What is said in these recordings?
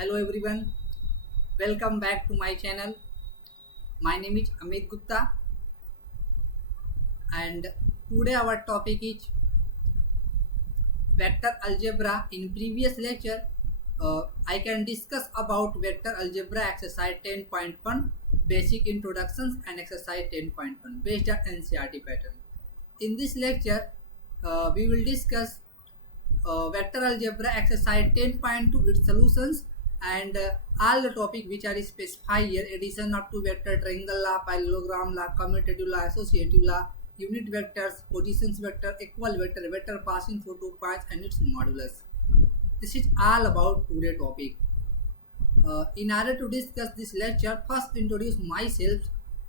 Hello everyone, welcome back to my channel. My name is Amit Gupta and today our topic is vector algebra. In previous lecture, I can discuss about vector algebra exercise 10.1 basic introductions and exercise 10.1 based on NCERT pattern. In this lecture, we will discuss vector algebra exercise 10.2 its solutions and all the topic which are specified here: addition of two vector, triangle law, parallelogram law, commutative law, associative law, unit vectors, positions vector, equal vector, vector passing through two points and its modulus. This is all about today topic. In order to discuss this lecture, first introduce myself.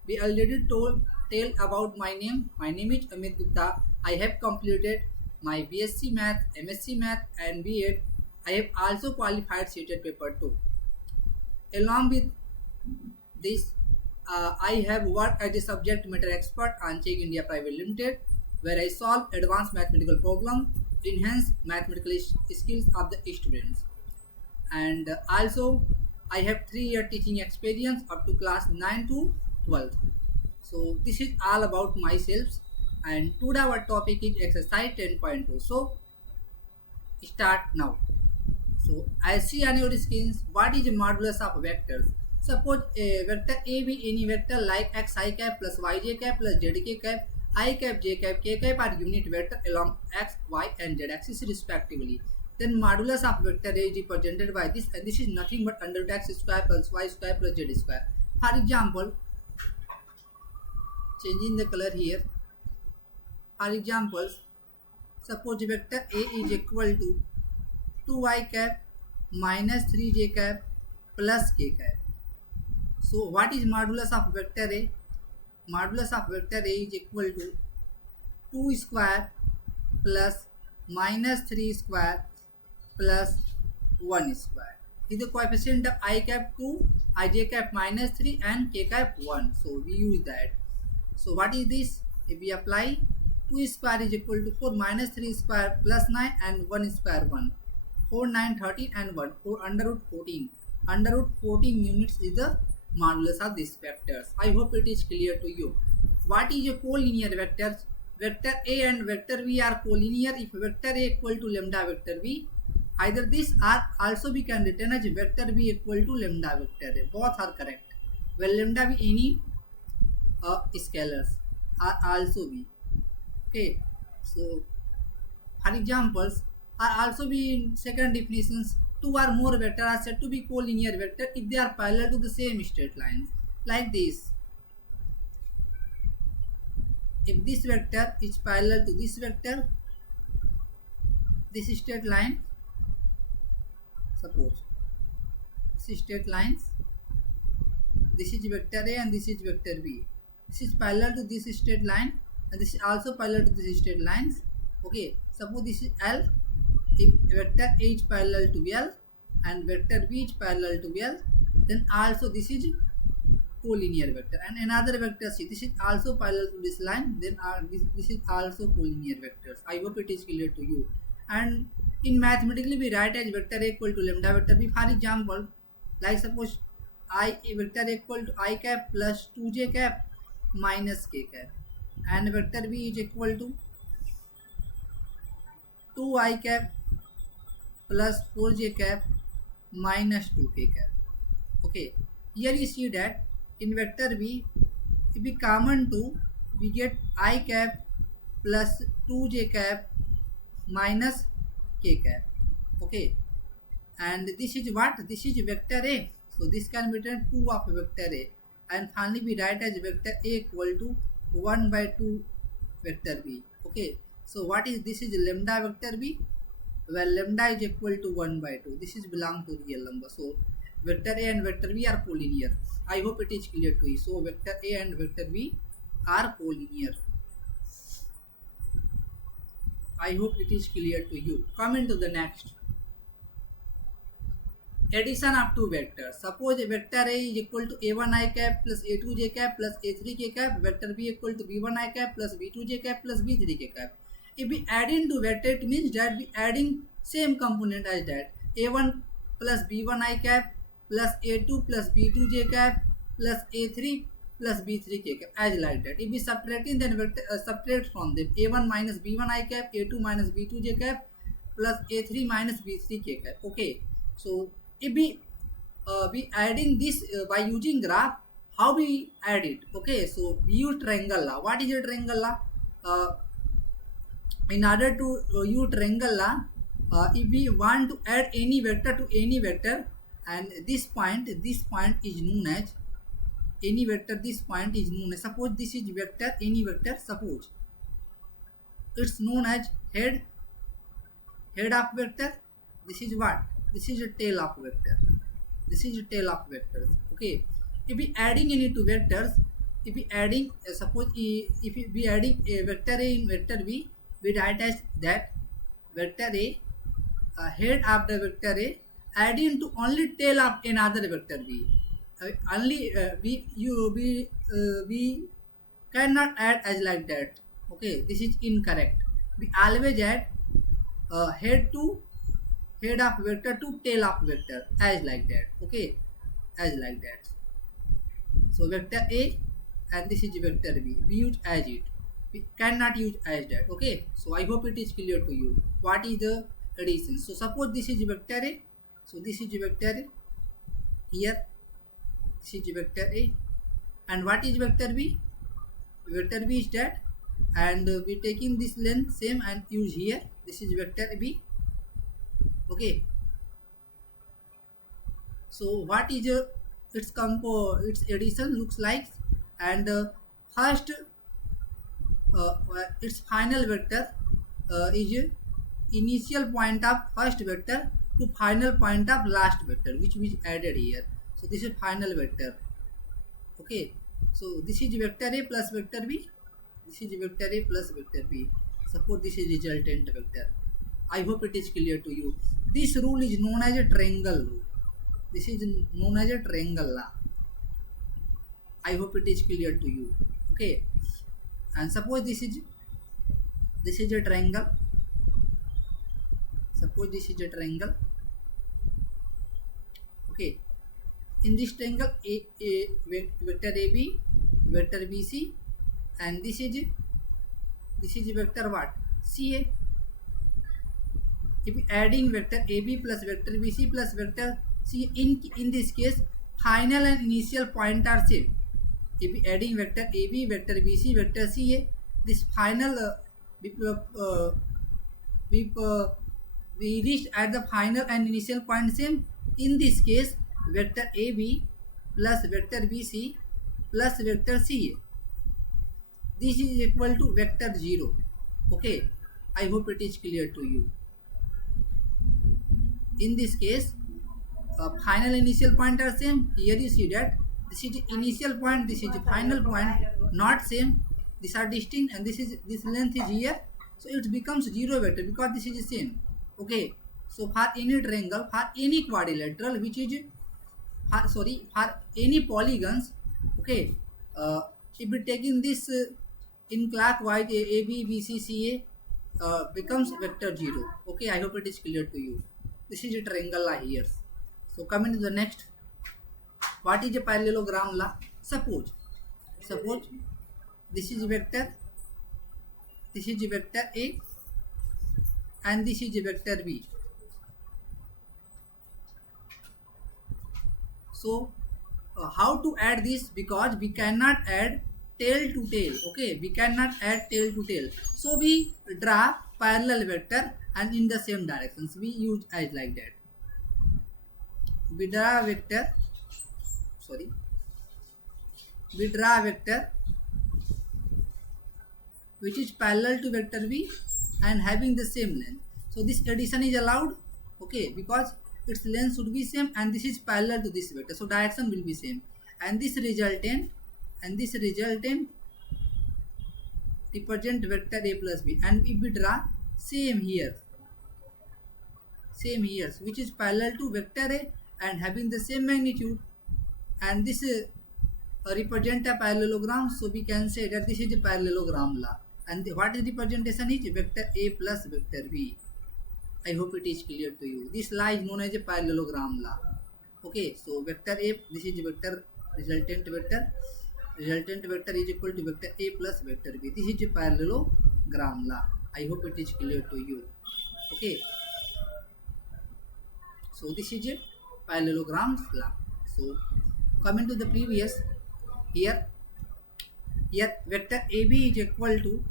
We already tell about my name. My name is Amit Gupta. I have completed my BSc Math, MSc Math and B.Ed. I have also qualified CTET paper 2. Along with this, I have worked as a subject matter expert on Check India Private Limited, where I solve advanced mathematical problems, enhance mathematical skills of the students. And also, I have 3-year teaching experience up to class 9 to 12. So this is all about myself, and today our topic is exercise 10.2. So start now. So I see on your screens what is the modulus of vectors. Suppose a vector A be any vector like xi cap plus yj cap plus zk cap, I cap, j cap, k cap are unit vector along x, y and z axis respectively. Then modulus of vector A is represented by this, and this is nothing but under root x square plus y square plus z square. For example, changing the color here. For examples, suppose vector A is equal to 2y cap minus 3j cap plus k cap. So what is modulus of vector A? Modulus of vector A is equal to 2 square plus minus 3 square plus 1 square. Is the coefficient of I cap 2, ij cap minus 3 and k cap 1. So we use that. So what is this? If we apply 2 square is equal to 4 minus 3 square plus 9 and 1 square 1. 4, 9, 13 and 1. 4 under root 14. Under root 14 units is the modulus of these vectors. I hope it is clear to you. What is a collinear vectors? Vector A and vector V are collinear if vector A equal to lambda vector V. Either this or also we can written as vector V equal to lambda vector A. Both are correct. Well, lambda V any scalars are also V. Okay. So, for examples, are also be in second definitions. Two or more vectors are said to be collinear vector if they are parallel to the same straight lines. Like this. If this vector is parallel to this vector, this straight line, suppose this straight lines, this is vector A and this is vector B. This is parallel to this straight line and this is also parallel to this straight lines. Okay, suppose this is L. If vector A is parallel to L and vector B is parallel to L, then also this is collinear vector. And another vector C, this is also parallel to this line, then this is also collinear vectors. I hope it is clear to you. And in mathematically we write as vector A equal to lambda vector B. For example, like suppose I vector A equal to I cap plus 2j cap minus k cap, and vector B is equal to 2i cap plus 4j cap minus 2k cap. Okay, here you see that in vector B, if we common 2, we get I cap plus 2j cap minus k cap. Okay, and this is what? This is vector A. So this can be written 2 of vector A, and finally we write as vector A equal to 1 by 2 vector B. Okay, so what is this? Is lambda vector B. Well, lambda is equal to 1 by 2. This is belong to real number. So vector A and vector B are collinear. I hope it is clear to you. So vector A and vector B are collinear. I hope it is clear to you. Coming to the next. Addition of two vectors. Suppose a vector A is equal to a1i cap plus a2j cap plus a3k cap. Vector B equal to b1i cap plus b2j cap plus b3k cap. If we add into vector, it means that we adding same component as that. A1 plus b1 I cap plus a2 plus b2 j cap plus a3 plus b3 k cap, as like that. If we subtracting, then vector subtract from them a1 minus b1 I cap, a2 minus b2 j cap plus a3 minus b3 k cap. Okay, so if we adding this by using graph, how we add it? Okay, so we use triangle law. What is a triangle law? In order to use triangle law, if we want to add any vector to any vector, and this point is known as any vector, this point is known as, suppose this is vector, any vector, suppose it's known as head of vector. This is what? This is a tail of vector. This is a tail of vectors. Okay, if we adding any two vectors, if we adding suppose if we adding a vector a in vector b, we write as that vector a head of the vector a adding to only tail of another vector b. We cannot add as like that. Okay, this is incorrect. We always add head of vector to tail of vector, as like that. Okay, as like that. So vector a and this is vector b, we use as it, we cannot use as that. Okay, so I hope it is clear to you what is the addition. So suppose this is vector a, so this is vector a, here this is vector a, and what is vector b? Vector b is that, and we taking this length same and use here, this is vector b. Okay, so what is its addition looks like, and first its final vector is initial point of first vector to final point of last vector, which we added here. So this is final vector. Okay, so this is vector a plus vector b, this is vector a plus vector b. Suppose this is resultant vector. I hope it is clear to you. This rule is known as a triangle rule. This is known as a triangle law. I hope it is clear to you. Okay, and suppose this is a triangle. Suppose this is a triangle. Okay, in this triangle a vector ab, vector bc, and this is vector what? Ca. If adding vector ab plus vector bc plus vector c, in this case final and initial point are same. If adding vector ab, vector bc, vector ca, this final we reached at the final and initial point same. In this case vector ab plus vector bc plus vector ca, this is equal to vector 0. Okay, I hope it is clear to you. In this case final initial point are same. Here you see that this is initial point, this is final point, not same. These are distinct, and this length is here, so it becomes 0 vector because this is the same. Okay, so for any triangle, for any quadrilateral, which is for any polygons. Okay, if we taking this in clockwise, a b b c c a becomes vector 0. Okay, I hope it is clear to you. This is a triangle law here. So coming to the next, what is a parallelogram law? Suppose this is vector a and this is vector b. So how to add this? Because we cannot add tail to tail. Okay, we cannot add tail to tail, so we draw parallel vector and in the same directions we use as like that. We draw vector which is parallel to vector b and having the same length. So this addition is allowed. Okay, because its length should be same and this is parallel to this vector, so direction will be same, and this resultant represent vector a plus b. And if we draw same here, which is parallel to vector a and having the same magnitude, and this represent a parallelogram, so we can say that this is a parallelogram law. And what is representation is vector a plus vector b. I hope it is clear to you. This law is known as a parallelogram law. Okay, so vector A, this is vector resultant vector. Resultant vector is equal to vector A plus vector B. This is a parallelogram law. I hope it is clear to you. Okay, so this is a parallelogram law. So coming to the previous, here vector AB is equal to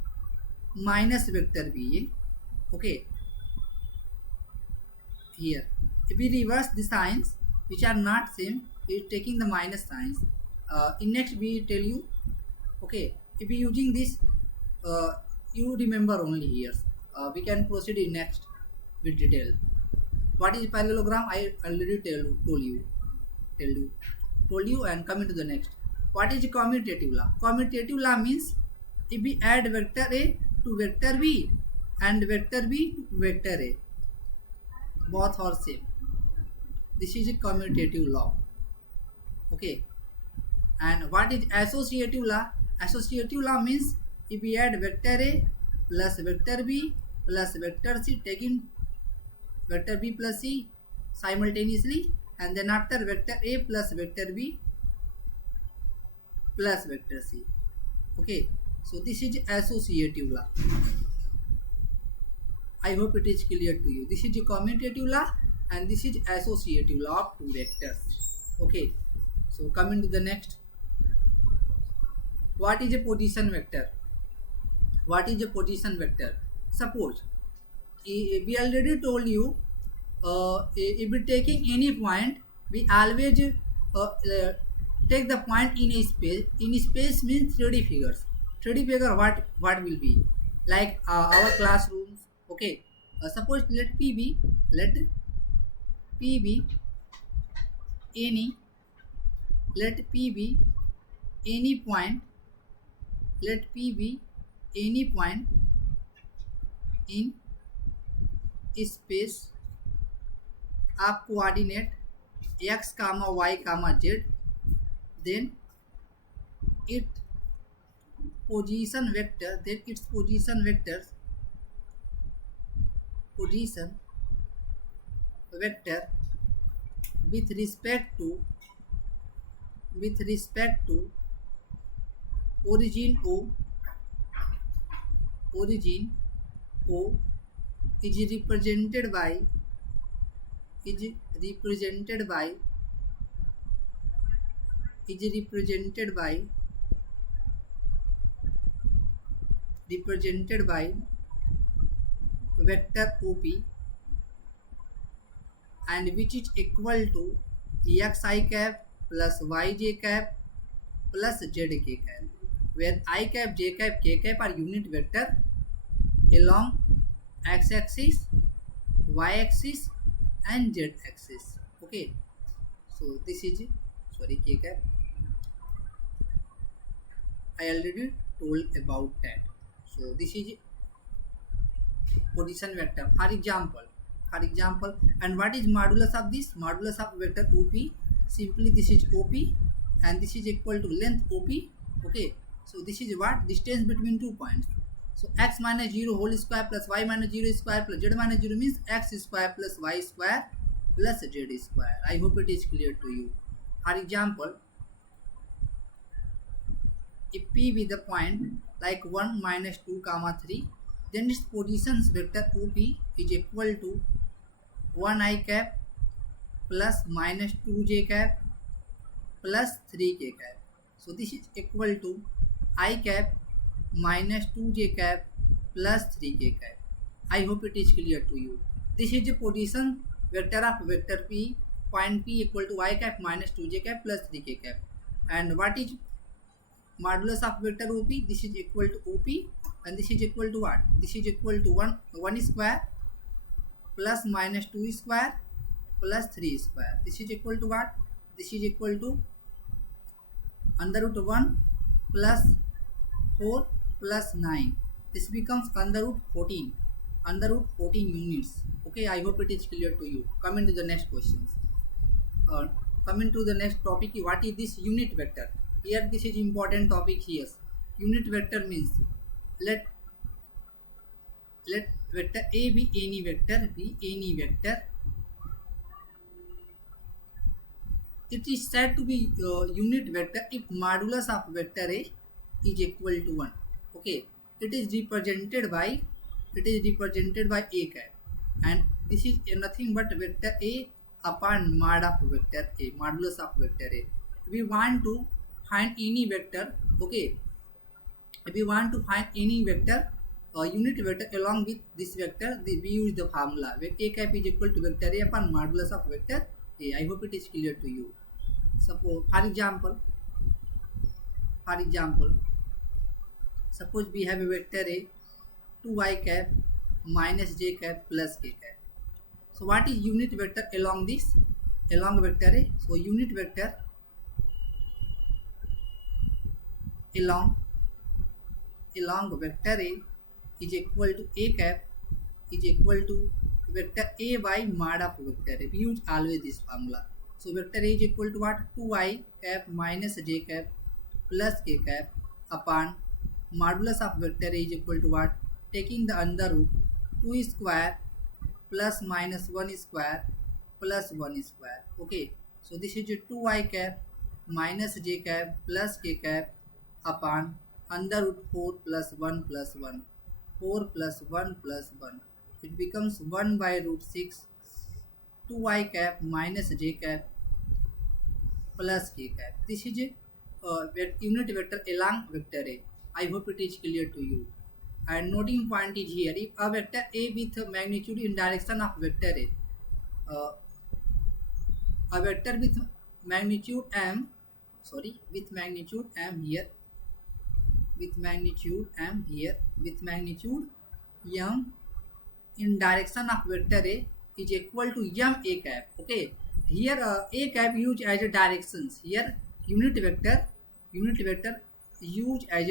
minus vector BA. Okay, here if we reverse the signs which are not same, we are taking the minus signs. In next we tell you. Okay, if we using this, you remember only here. We can proceed in next with detail. What is parallelogram? I already told you. And coming to the next. What is commutative law? Commutative law means if we add vector A to vector B and vector B to vector A, both are same. This is a commutative law. Okay. And what is associative law? Associative law means if we add vector A plus vector B plus vector C, taking vector B plus C simultaneously, and then after vector A plus vector B plus vector C. Okay, so this is associative law. I hope it is clear to you. This is a commutative law and this is associative law of two vectors. Okay, so coming to the next. What is a position vector? What is a position vector? Suppose we already told you, if we taking any point, we always take the point in a space. In a space means 3D figures. 3D figure what will be like our classrooms. Okay, suppose let P be any point. Let P be any point in space of coordinate x comma y comma z, then its position vector with respect to origin O is represented by vector OP, and which is equal to xi cap plus yj cap plus zk cap, where I cap, j cap, k cap are unit vector along x axis, y axis and z axis. Okay, so this is k cap. I already told about that. So this is position vector. For example, and what is modulus of this? Modulus of vector OP, simply this is OP and this is equal to length OP. Okay, so this is what? Distance between 2 points. So x minus 0 whole square plus y minus 0 square plus z minus 0 means x square plus y square plus z square. I hope it is clear to you. For example, if P be the point like 1 minus 2 comma 3, then its positions vector OP is equal to 1 I cap plus minus 2j cap plus 3k cap. So this is equal to I cap minus 2j cap plus 3k cap. I hope it is clear to you. This is the position vector of vector P, point P equal to I cap minus 2j cap plus 3k cap. And what is modulus of vector OP? This is equal to OP, and this is equal to what? This is equal to 1 square plus minus 2 square plus 3 square. This is equal to what? This is equal to under root 1 plus 4 plus 9. This becomes under root 14 units. Okay, I hope it is clear to you. Coming to the next questions. Coming to the next topic, what is this unit vector? Here this is important topic here. Unit vector means let vector A be any vector, it is said to be unit vector if modulus of vector A is equal to 1. Okay, it is represented by A cap, and this is nothing but vector A upon mod of vector A, modulus of vector A. We want to find any vector. Okay, if we want to find any vector unit vector along with this vector, we use the formula where A cap is equal to vector A upon modulus of vector A. I hope it is clear to you. Suppose, for example, suppose we have a vector A 2I cap minus j cap plus k cap. So what is unit vector along this? Along vector A. So unit vector along vector A is equal to A cap is equal to vector A by mod of vector A. We use always this formula. So vector A is equal to what? 2I cap minus j cap plus k cap upon modulus of vector A is equal to what? Taking the under root 2 square plus minus 1 square plus 1 square. Okay, so this is 2I cap minus j cap plus k cap upon under root 4 plus 1 plus 1. 4 plus 1 plus 1. It becomes 1 by root 6 2I cap minus j cap plus k cap. This is a unit vector along vector A. I hope it is clear to you. And noting point is here: if a vector A with magnitude in direction of vector A, a vector with magnitude m, with magnitude m here, with magnitude m in direction of vector A is equal to m A cap. Okay, here A cap used as a directions. Here unit vector used as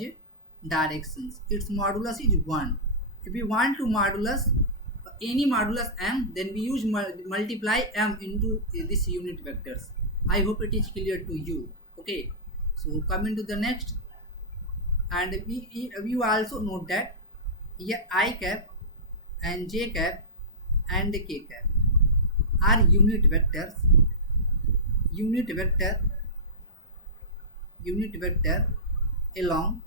a directions. Its modulus is 1. If we want to modulus any modulus m, then we use multiply m into this unit vectors. I hope it is clear to you. Okay, so coming to the next, and you also note that here I cap and j cap and k cap are unit vector along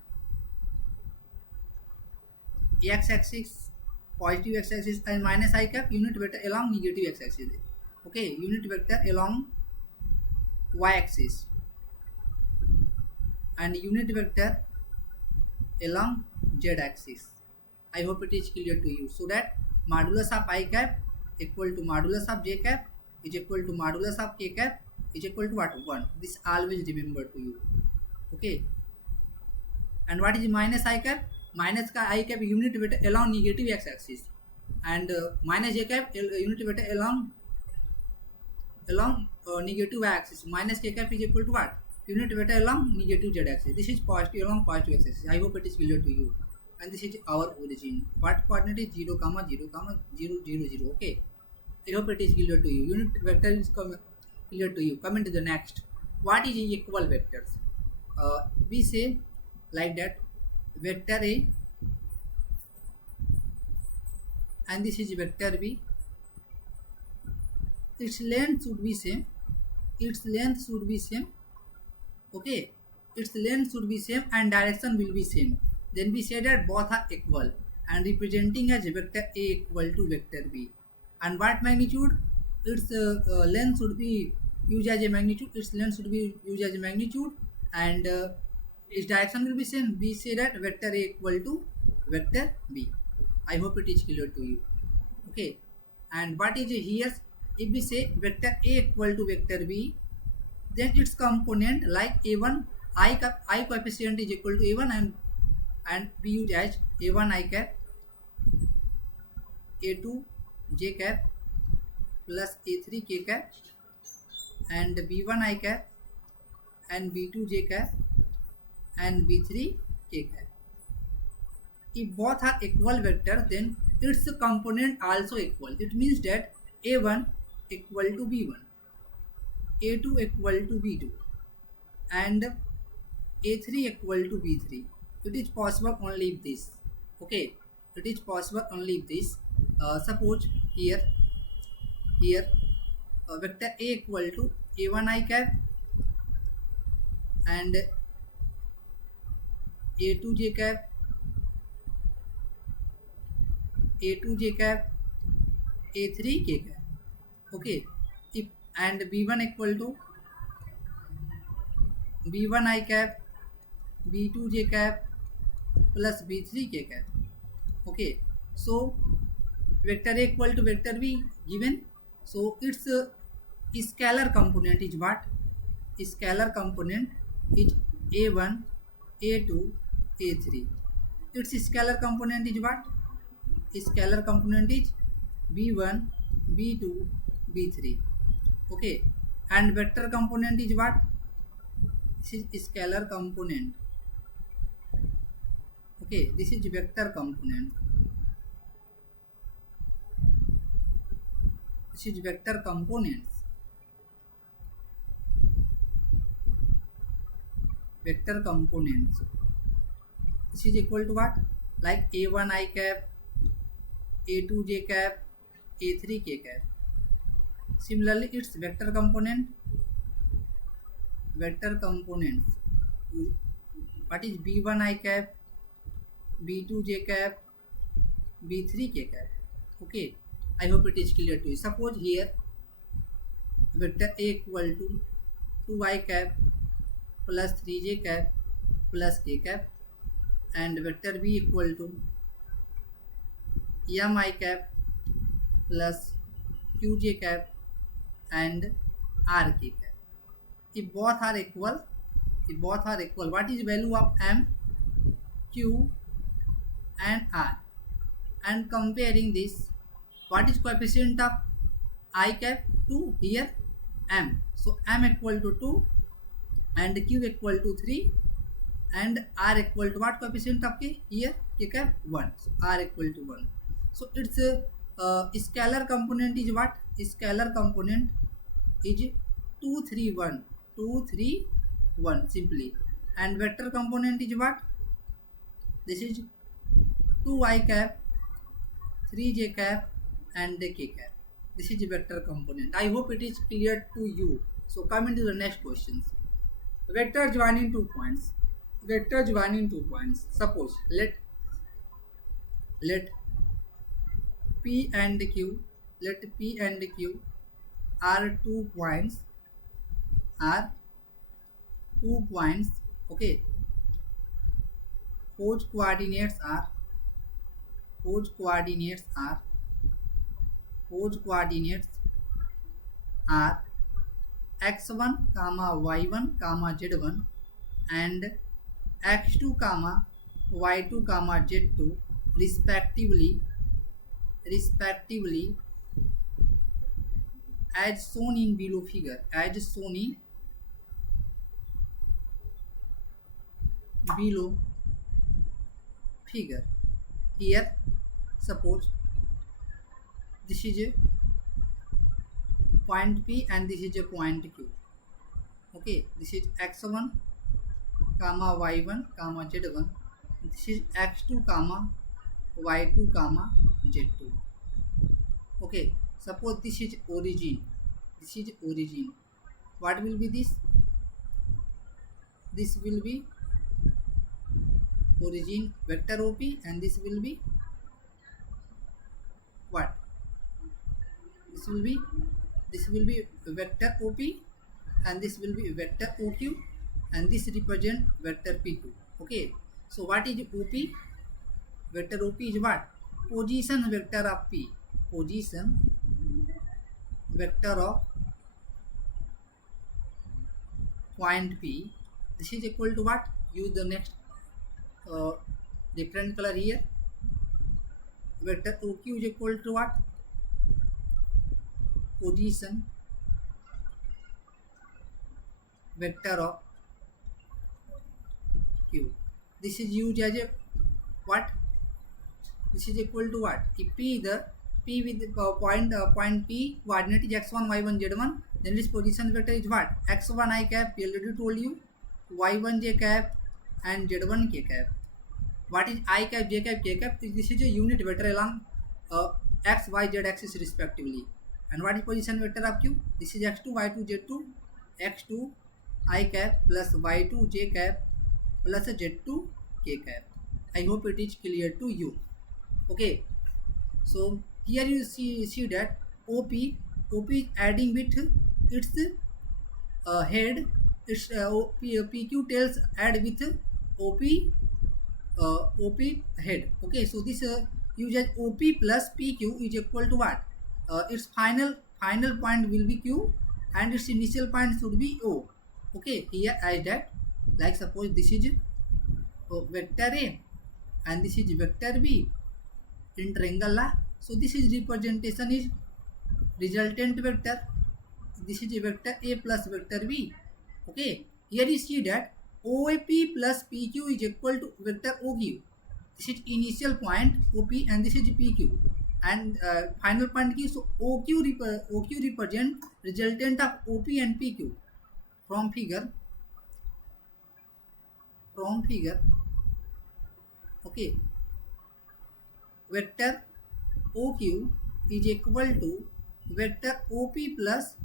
x-axis, positive x-axis, and minus I cap unit vector along negative x-axis. Okay, unit vector along y-axis and unit vector along z-axis. I hope it is clear to you. So that modulus of I cap equal to modulus of j cap is equal to modulus of k cap is equal to what? 1. This always remember to you. Okay. And what is minus I cap? Minus I cap unit vector along negative x-axis, and minus j cap unit vector along negative y-axis. Minus k cap is equal to what? Unit vector along negative z-axis. This is positive along positive x-axis. I hope it is clear to you. And this is our origin. What coordinate is 0, 0, 0, 0, 0. Okay. I hope it is clear to you. Unit vector is clear to you. Coming to the next. What is equal vectors? We say like that: vector A and this is vector B. Its length should be same. Okay, its length should be same and direction will be same. Then we say that both are equal and representing as vector A equal to vector B. And what magnitude? Its length should be used as a magnitude. And its direction will be same. We say that vector A equal to vector B. I hope it is clear to you. Okay. And what is here? If we say vector A equal to vector B, then its component like A1 I coefficient is equal to A1 and we use as A1 I cap, A2 j cap plus A3 k cap, and B1 I cap and B2 j cap and B3 k cap. If both are equal vector, then its component also equal. It means that A1 equal to B1, A2 equal to B2, and A3 equal to B3. It is possible only if this. Okay. It is possible only if this. Suppose here vector A equal to a1 I cap and a2 j cap, a2 j cap, a3 k cap. Okay, if and b1 equal to b1 I cap, b2 j cap plus b3 k cap. Okay, so vector A equal to vector B given. So its scalar component is what? Scalar component is a1, a2, a3. Its scalar component is what? Scalar component is b1, b2, b3. Okay, and vector component is what? This is scalar component. Okay, this is vector component. This is vector components. Vector components. This is equal to what? Like a1 I cap, a2 j cap, a3 k cap. Similarly, its vector component. Vector components. What is b1 I cap, b2 j cap, b3 k cap. Okay, I hope it is clear to you. Suppose here vector A equal to 2 I cap plus 3 j cap plus k cap, and vector B equal to m I cap plus q j cap and r k cap. If both are equal, what is value of m, q and r? And comparing this, what is coefficient of I cap? 2, here m. So m equal to 2 and q equal to 3 and r equal to what coefficient of k? Here k cap 1. So r equal to 1. So its scalar component is what? Scalar component is 2, 3, 1. 2, 3, 1 simply. And vector component is what? This is 2 I cap, 3 j cap and k cap. This is vector component. I hope it is clear to you. So come into the next questions. Vector joining 2 points. Vector joining 2 points. Suppose let P and Q are 2 points. Okay. Whose coordinates are x1, y1, z1 and x2, y2, z2 respectively as shown in below figure. Here suppose this is a point P and this is a point Q. Okay, this is x1, y1, z1. This is x2, y2, z2. Okay, suppose this is origin. What will be this? This will be origin vector OP, and this will be what? This will be vector OP, and this will be vector OQ, and this represent vector PQ. Okay, so what is OP? Vector OP is what? Position vector of P. Position vector of point P. This is equal to what? Use the next different color here. Vector OQ is equal to what? Position vector of Q. This is used as a what? This is equal to what? If P with the point P coordinate is x1, y1, z1, then this position vector is what? x1 I cap, we already told you, y1 j cap and z1 k cap. what is I cap, j cap, k cap? This is a unit vector along x, y, z axis respectively. And what is position vector of q? This is x2, y2, z2, x2 I cap plus y2 j cap plus z2 k cap. I hope it is clear to you. Okay, so here you see that OP is adding with its head, its PQ tails add with OP OP head. Okay, so this use as OP plus PQ is equal to what? Its final point will be Q and its initial point should be O. Okay, here as that, like suppose this is vector A and this is vector B in triangle A. So this is representation is resultant vector. This is a vector A plus vector B. Okay, here you see that OP plus PQ is equal to vector OQ. This is initial point OP and this is PQ and final point Q. So OQ represent resultant of OP and PQ. From figure, okay, vector OQ is equal to vector OP plus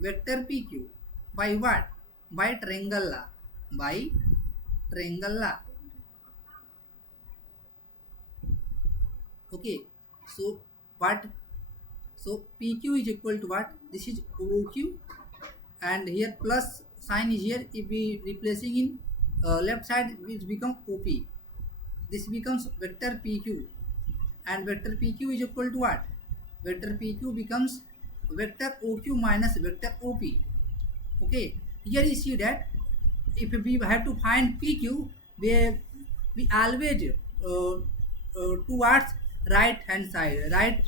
vector PQ by what? By triangle law. By triangle law. Okay, so what? So PQ is equal to what? This is OQ and here plus sign is here. If we replacing in left side, it become OP. This becomes vector PQ and vector PQ is equal to what? Vector PQ becomes vector OQ minus vector OP. Okay, here you see that if we have to find PQ, we always towards right hand side, right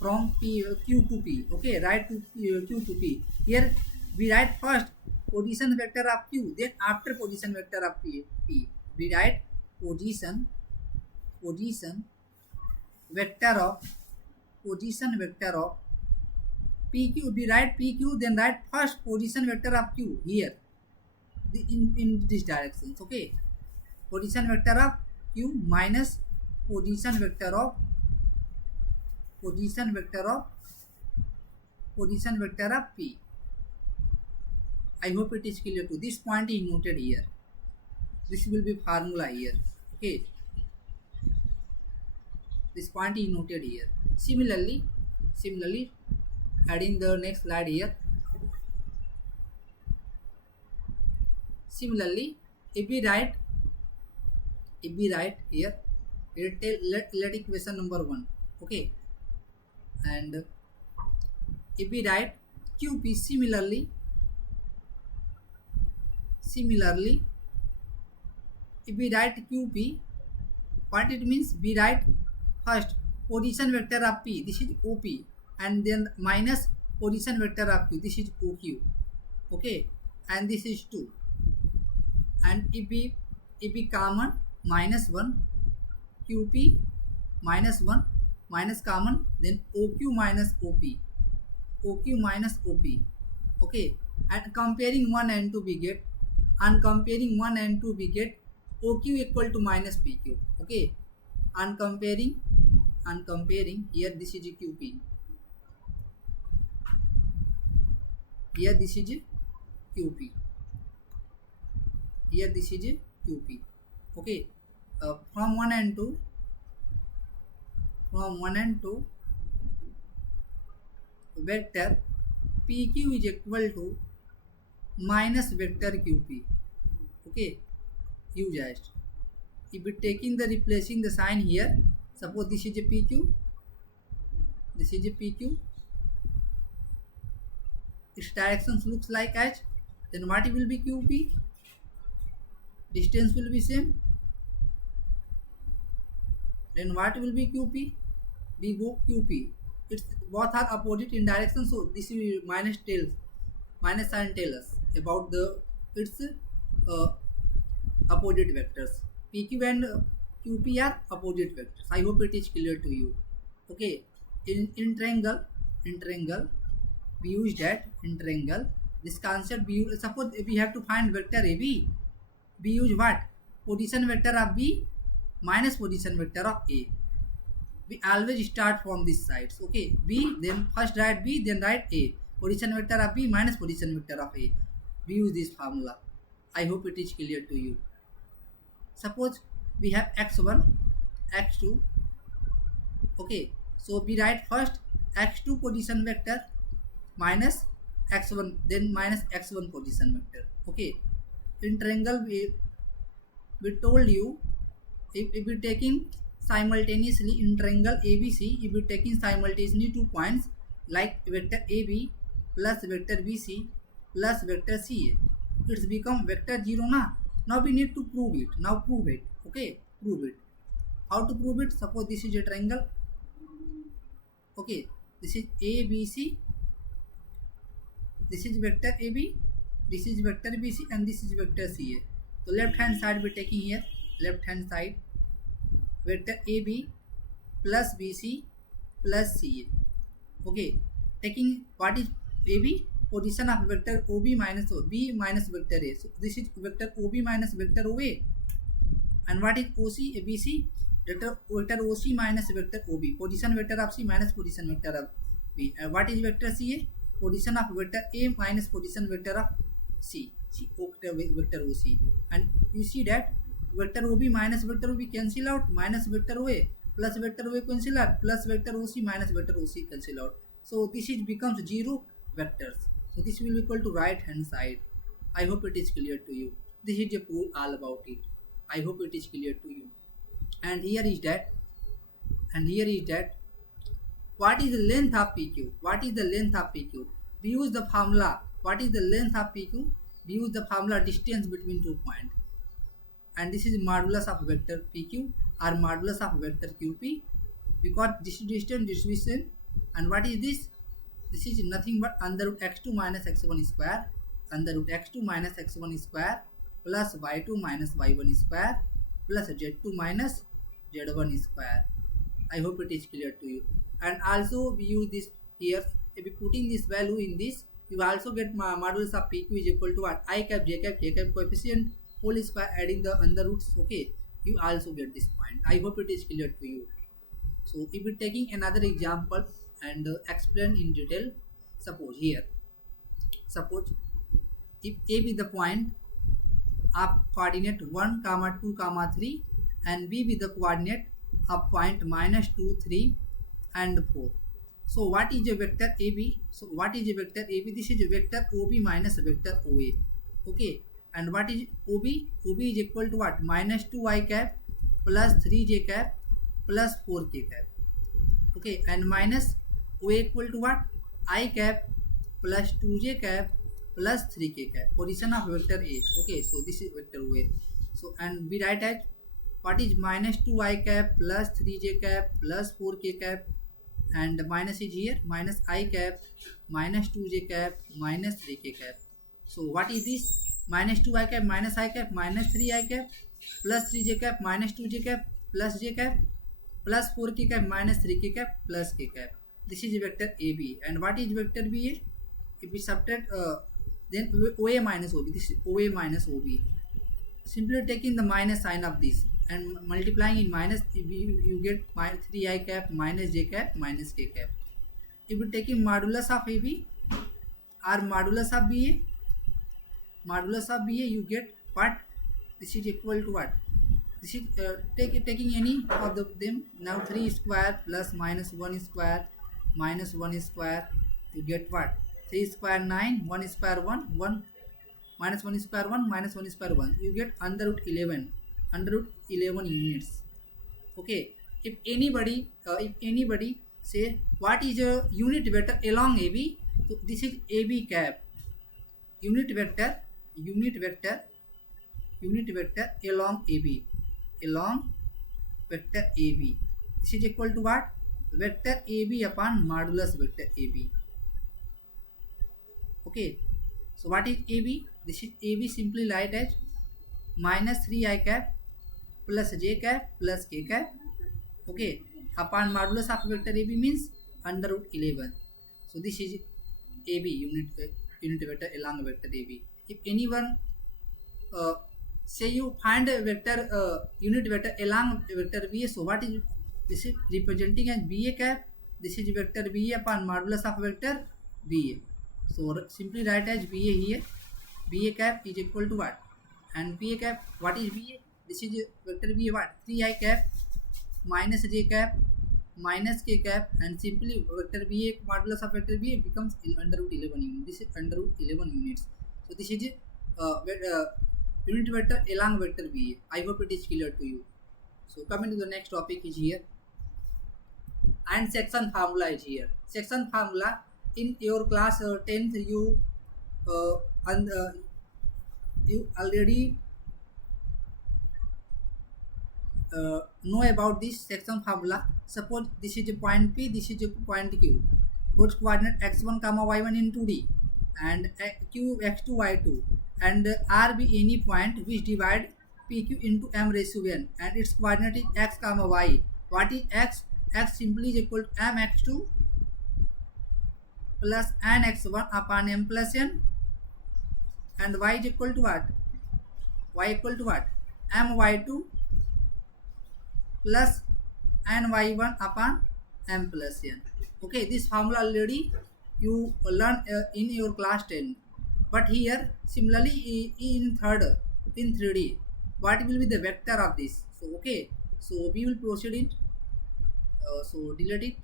from Q to P. Okay, right to Q to P. Here we write first position vector of Q, then after position vector of P we write position vector of PQ. We write PQ, then write first position vector of Q here in this direction. Okay, position vector of Q minus position vector of P. I hope it is clear to this point is noted here. This will be formula here. Okay, this point is noted here. Similarly, adding the next slide here. Similarly, if we write here, let equation number 1. Okay, and if we write QP similarly, if we write QP, what it means? We write first position vector of P, this is OP, and then minus position vector of Q, this is OQ. Okay, and this is 2. And if we common minus 1, QP minus 1 minus common, then OQ minus OP. Okay, and comparing 1 and 2 we get, OQ equal to minus PQ. Okay, and comparing here, this is QP, here this is QP, here this is QP. Okay, from 1 and 2, vector PQ is equal to minus vector QP. Okay, you just, if we taking the replacing the sign here, suppose this is a PQ, its directions looks like as, then what will be QP? Distance will be same. Then what will be QP? We go QP. It's both are opposite in direction, so this is minus sign tell us about the its opposite vectors. PQ and QP are opposite vectors. I hope it is clear to you. Okay, in triangle we use that. In triangle, this concept we use, suppose if we have to find vector AB, we use what? Position vector of B minus position vector of A. We always start from this side. Okay, B, then first write B, then write A. Position vector of B minus position vector of A. We use this formula. I hope it is clear to you. Suppose we have x1, x2. Okay, so we write first x2 position vector minus x1, then minus x1 position vector. Okay, in triangle we told you, if we taking simultaneously in triangle ABC, if we taking simultaneously 2 points like vector AB plus vector BC plus vector CA, it's become vector 0 na. Now we need to prove it. Now prove it. Okay, prove it. How to prove it? Suppose this is a triangle. Okay, this is ABC, this is vector AB, this is vector BC, and this is vector CA. So left hand side we taking here, left hand side vector AB plus BC plus CA. Okay, taking what is AB? Position of vector OB minus B minus vector A. So this is vector OB minus vector OA. And what is OC? BC? Vector OC minus vector OB. Position vector of C minus position vector of B. And what is vector CA? Position of vector A minus position vector of C. Vector OC. And you see that vector OB minus vector OB cancel out, minus vector OA plus vector OA cancel out, plus vector OC minus vector OC cancel out. So this is becomes 0 vectors. So this will equal to right hand side. I hope it is clear to you. This is a proof all about it. I hope it is clear to you. And here is that. And here is that. What is the length of PQ? What is the length of PQ? We use the formula. What is the length of PQ? We use the formula distance between 2 points. And this is modulus of vector PQ or modulus of vector QP. We got this distance distribution. And what is this? This is nothing but under root x2 minus x1 square, under root x2 minus x1 square plus y2 minus y1 square plus z2 minus z1 square. I hope it is clear to you. And also we use this here. If we putting this value in this, you also get modulus of PQ is equal to what? I cap, j cap, k cap coefficient whole square adding the under roots. Okay, you also get this point. I hope it is clear to you. So if we taking another example and explain in detail. Suppose here, suppose if A be the point of coordinate 1, 2, 3 and B be the coordinate of point minus 2, 3 and 4. So what is a vector AB? So what is a vector AB? This is a vector OB minus vector OA. Okay, and what is OB? OB is equal to what? Minus 2i cap plus 3j cap plus 4k cap. Okay, and minus OA equal to what? I cap plus 2j cap plus 3k cap. Position of vector A. Okay, so this is vector OA. So and we write as what is minus 2i cap plus 3j cap plus 4k cap, and minus is here, minus I cap minus 2j cap minus 3k cap. So what is this? Minus 2i cap minus I cap minus 3i cap plus 3j cap minus 2j cap plus j cap plus 4k cap minus 3k cap plus k cap. This is vector AB. And what is vector BA? If we subtract then OA minus OB. This is OA minus OB. Simply taking the minus sign of this and multiplying in minus, you get 3i cap minus j cap minus k cap. If you taking modulus of AB or modulus of BA, you get what? This is equal to what? This is taking any of them. Now 3 square plus minus 1 square minus 1 square, you get what? 3 square 9, 1 square 1, 1 minus 1 square 1 minus 1 square 1. You get under root 11 units. Okay. If anybody say what is a unit vector along AB, so this is AB cap. Unit vector along AB. Along vector AB. This is equal to what? Vector AB upon modulus vector AB. Okay. So what is AB? This is AB simply write as minus 3i cap plus j cap plus k cap. Okay. Upon modulus of vector AB means under root 11. So this is AB unit vector along vector AB. If anyone say you find a vector unit vector along vector va, so what is this is representing as va cap. This is vector va upon modulus of vector va, so simply write as va here. Va cap is equal to what, and va cap, what is va, this is vector va what, 3I cap minus j cap minus k cap, and simply vector va modulus of vector va becomes under root 11 units. This is under root 11 units. So this is unit vector along vector va. I hope it is clear to you. So coming to the next topic is here, and section formula is here. Section formula in your class 10th you already know about this section formula. Suppose this is a point P, this is a point Q, whose coordinate x1 comma y1 in 2D, and q x2 y2, and r be any point which divide PQ into m ratio n, and its coordinate is x comma y. What is x? X simply is equal to m x2 plus n x1 upon m plus n, and y is equal to what? Y equal to what? m y2 plus n y1 upon m plus n. Okay, this formula already you learn in your class 10, but here similarly in 3D, what will be the vector of this? So okay, so we will proceed it. So delete it,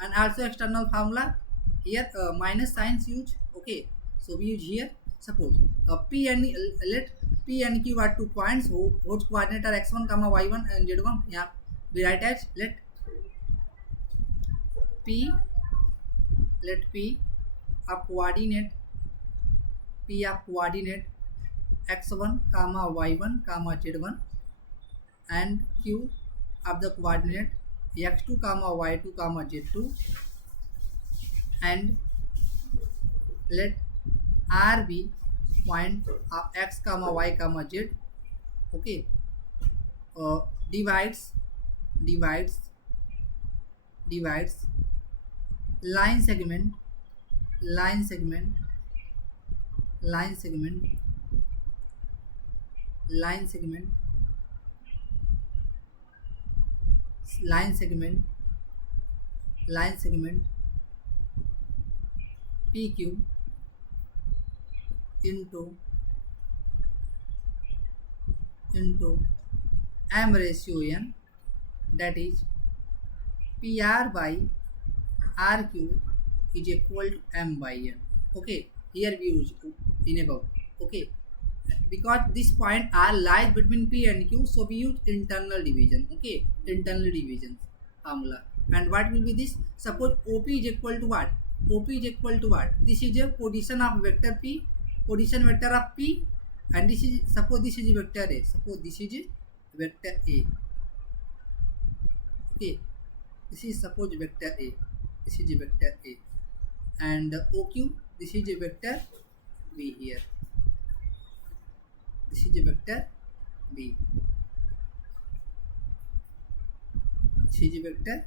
and also external formula here minus signs use. Okay, so we use here. Suppose P and let P and Q are 2 points whose coordinate are x1 comma y1 and z1. Yeah, we write as let P of coordinate x1 comma y1 comma z1, and Q of the coordinate x2 comma y2 comma z2, and let R be point of x comma y comma z. Okay, divides line segment PQ into m ratio n, that is PR by RQ is equal to m by n. Okay, here we use in above. Okay, because this point R lies between P and Q, so we use internal division. Okay, internal division formula. And what will be this? Suppose OP is equal to what? OP is equal to what? This is a position of vector P, position vector of P, and this is, suppose this is vector A. Suppose this is vector A. Okay, this is suppose vector A. This is vector A, and OQ, this is a vector B here. This is a vector B. This is a vector.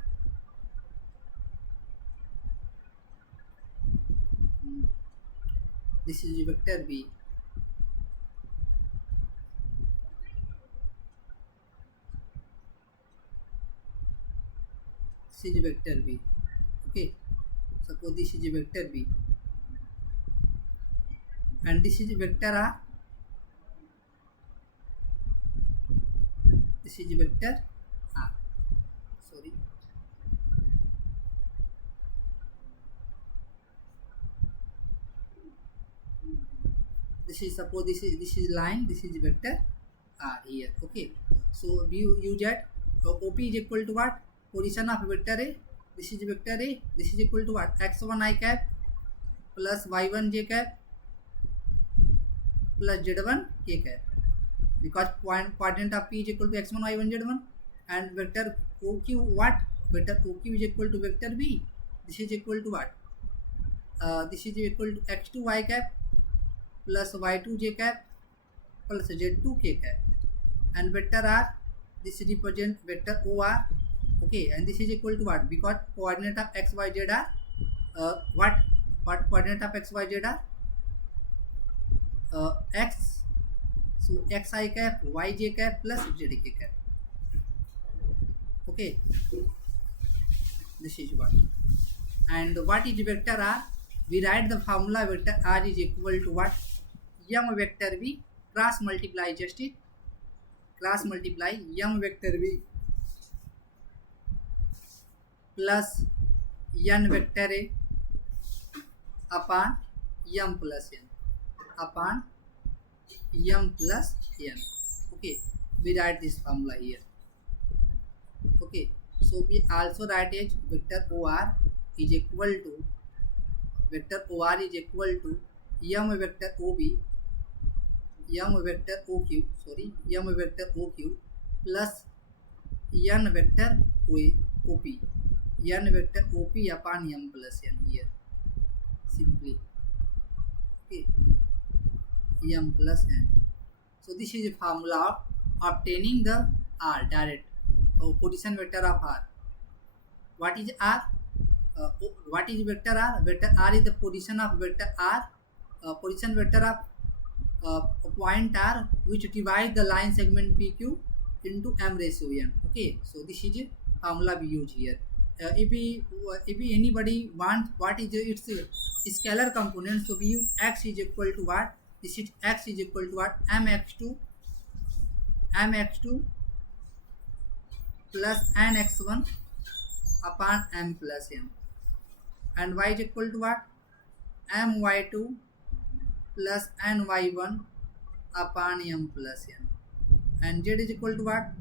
This is a vector B. This is a vector B. Okay, suppose this is a vector B, and this is a vector R. This is a vector R. Sorry. This is, suppose this is line. This is vector R here. Okay. So we use that OP is equal to what? Position of vector A. This is vector A. This is equal to what? x1 I cap plus y1 j cap plus z1 k cap. Because coordinate of P is equal to x1 y1 z1, and vector OQ what? Vector OQ is equal to vector B. This is equal to what? This is equal to x2 y cap plus y2 j cap plus z2 k cap, and vector R, this represent vector OR. Okay, and this is equal to what? Because coordinate of x y z are what coordinate of x y z are x, so xi cap, yj cap plus zk cap. Okay, this is what. And what is vector r? We write the formula vector r is equal to what? M vector v cross multiply, just it, cross multiply m vector v plus n vector a upon m plus n upon m plus n. Okay, we write this formula here. Okay, so we also write as vector or is equal to m vector ob, m vector oq, m vector oq plus n vector op, n vector op upon m plus n here simply. Okay, m plus n. So this is a formula of obtaining the r direct position vector of r. What is r? What is vector r? Vector r is the position of vector r, position vector of point r which divides the line segment pq into m ratio n. Okay, so this is a formula we use here. If anybody wants what is its scalar component, so we use x is equal to what? This is x is equal to what? mx2 plus nx1 upon m plus n, and y is equal to what? my2 plus ny1 upon m plus n, and z is equal to what?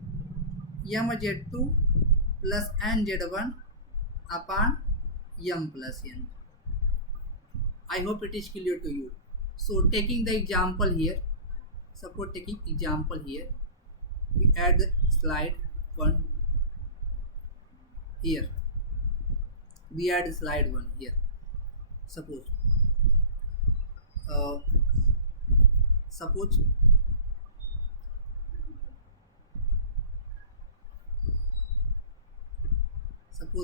mz2 plus nz1 upon m plus n. I hope it is clear to you. So taking the example here, suppose taking example here, we add the slide 1 here. We add slide 1 here. Suppose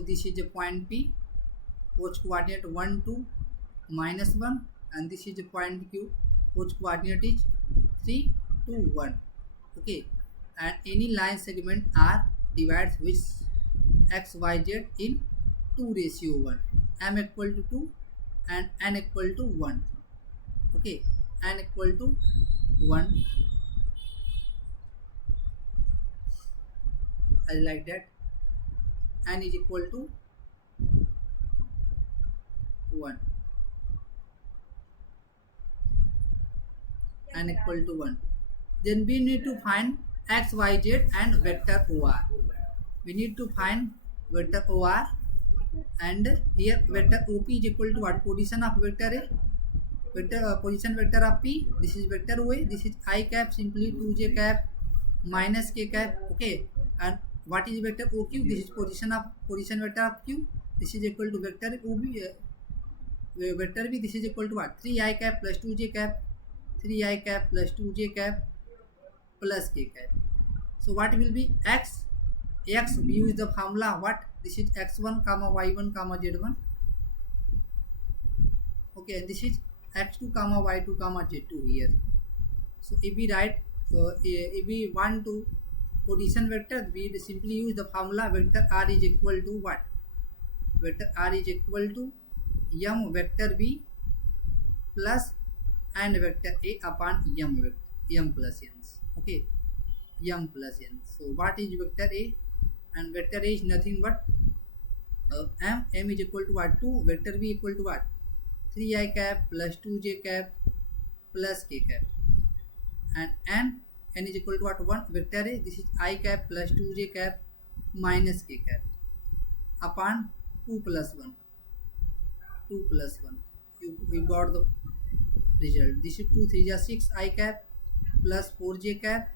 this is a point P, whose coordinate 1 2 minus 1, and this is a point Q, whose coordinate is 3 2 1. Okay, and any line segment R divides which x y z in 2:1, m equal to 2 and n equal to 1. Okay, n equal to 1, I like that. N is equal to 1, n equal to 1. Then we need to find x, y, z and vector or. We need to find vector or, and here vector op is equal to what? Position of vector a, position vector of p. This is vector o. This is I cap, simply 2j cap minus k cap. Okay, and what is vector oq? This is position vector of q. This is equal to vector ob, vector b. This is equal to what? 3i cap plus 2j cap, 3i cap plus 2j cap plus k cap. So what will be x? X, we use the formula what? This is x1 comma y1 comma z1. Okay, this is x2 comma y2 comma z2 here. So if we write, if we want to position vector, we simply use the formula vector r is equal to what? Vector r is equal to m vector b plus and vector a upon m plus n. Okay, m plus n. So what is vector a? And vector a is nothing but m is equal to what? 2, vector b equal to what? 3i cap plus 2j cap plus k cap, and n is equal to what? 1, vector a. This is I cap plus 2j cap minus k cap upon 2 plus 1. You got the result. This is 2 3 is 6 I cap plus 4j cap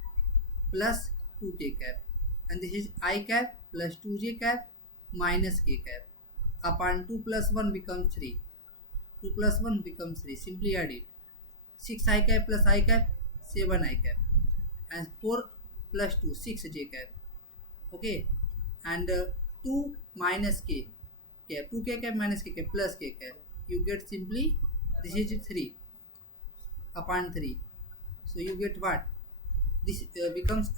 plus 2k cap, and this is I cap plus 2j cap minus k cap upon 2 plus 1 becomes 3. 2 plus 1 becomes 3. Simply add it. 6 I cap plus I cap, 7 I cap, and 4 plus 2, 6j cap. Okay, and 2 minus k cap, 2k cap minus k cap plus k cap. You get simply this is 3. upon 3. So you get what? This becomes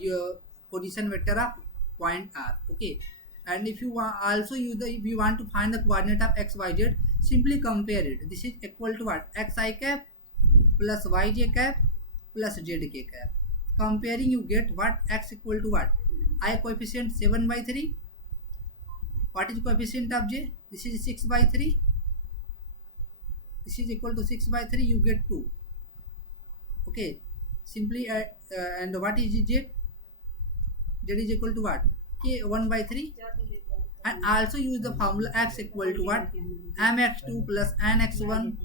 your position vector of point r. Okay, and if you also use the, if you want to find the coordinate of x y z, simply compare it. This is equal to what? xi cap plus yj cap plus zk cap. Comparing, you get what? X equal to what? I coefficient 7/3. What is coefficient of j? This is 6/3. This is equal to 6/3. You get 2. Okay, simply and what is z? Z is equal to what? K 1/3. And also use the formula x equal to what? mx2 plus nx1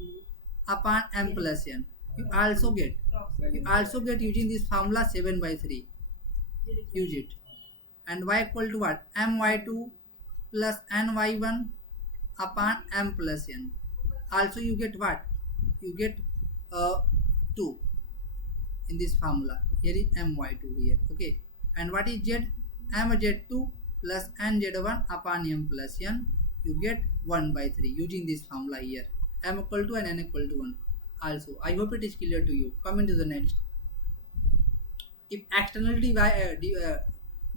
upon m plus n. You also get using this formula 7/3. Use it. And y equal to what? my2 plus ny1 upon m plus n. Also you get what? You get 2 in this formula. Here is my2 here. Okay, and what is z? mz2 plus nz1 upon m plus n. You get 1/3 using this formula here. M equal to and n equal to 1. Also, I hope it is clear to you. Coming to the next. If external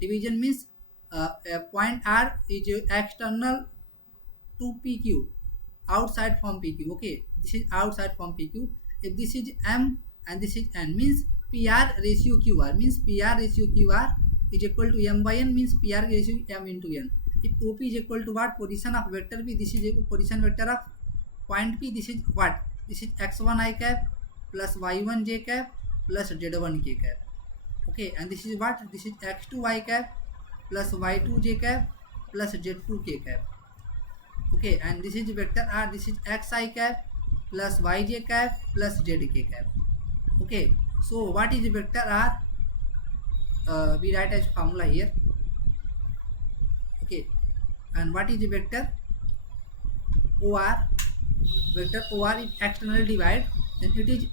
division means point R is external to PQ, outside from PQ. Okay, this is outside from PQ. If this is M and this is N, means PR ratio QR, means PR ratio QR is equal to M by N, means PR ratio M into N. If OP is equal to what? Position of vector P, this is a position vector of point P. This is what? This is x1 I cap plus y1 j cap plus z1 k cap. Okay, and this is what? This is x2 I cap plus y2 j cap plus z2 k cap. Okay, and this is vector R. This is xi cap plus yj cap plus zk cap. Okay, so what is vector R? We write as formula here. Okay, and what is vector OR? Vector OR is external divide, then it is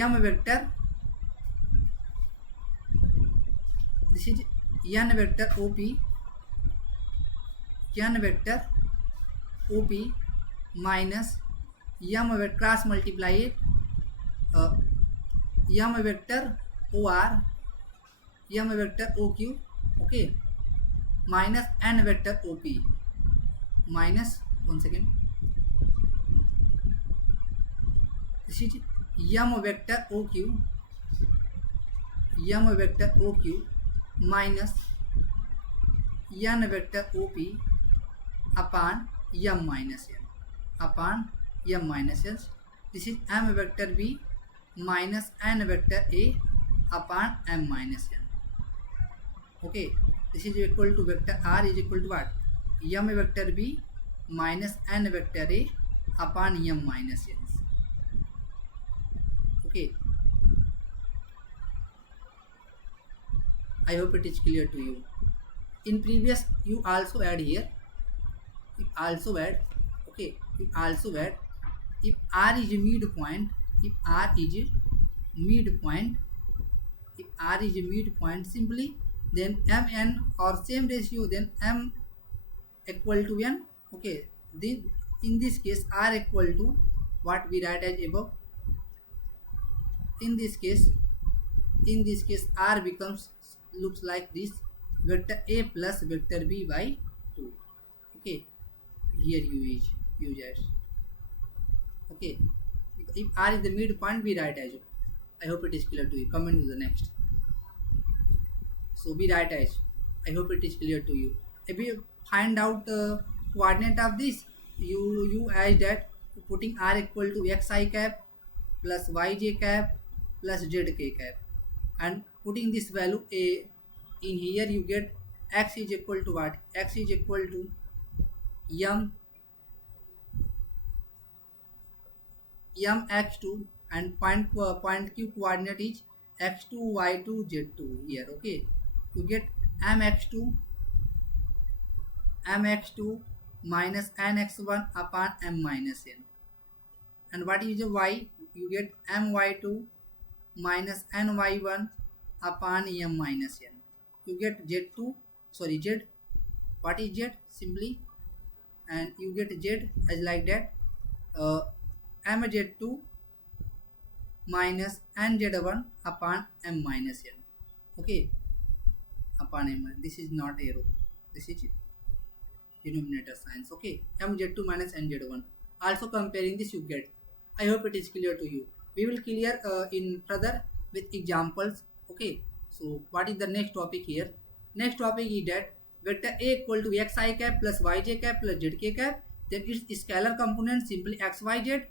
m vector. This is n vector OP, n vector OP minus m vector, cross multiply it, m vector OR, m vector OQ. Okay, minus n vector OP minus, one second, this is m vector OQ, m vector OQ minus n vector OP upon m minus n, upon m minus n. This is m vector B minus n vector A upon m minus n. Okay, this is equal to vector R is equal to what? M vector B minus n vector A upon m minus n. Okay, I hope it is clear to you. In previous, you also add here. You also add. Okay, you also add. If R is midpoint, if R is midpoint, if R is midpoint, simply then mn or same ratio, then m equal to n. Okay, then in this case R equal to what we write as above. In this case R becomes, looks like this, vector A plus vector B by 2. Okay, here you use as. Okay, if R is the midpoint, we write as. I hope it is clear to you. Comment to the next. So we write as. I hope it is clear to you. If you find out the coordinate of this, you as that, putting R equal to xi cap plus yj cap plus zk cap, and putting this value A in here, you get x is equal to what? X is equal to m x2, and point Q coordinate is x2 y2 z2 here. Okay, you get mx2 minus nx1 upon m minus n. And what is the y? You get my2 minus ny1 upon m minus n. You get z2, sorry z. What is z? Simply, and you get z as like that, mz2 minus nz1 upon m minus n. Okay, upon m. This is not arrow. This is denominator signs. Okay, mz2 minus nz1. Also comparing this you get. I hope it is clear to you. We will clear in further with examples. Okay, so what is the next topic here? Next topic is that vector A equal to xi cap plus yj cap plus zk cap. Then its scalar component simply xyz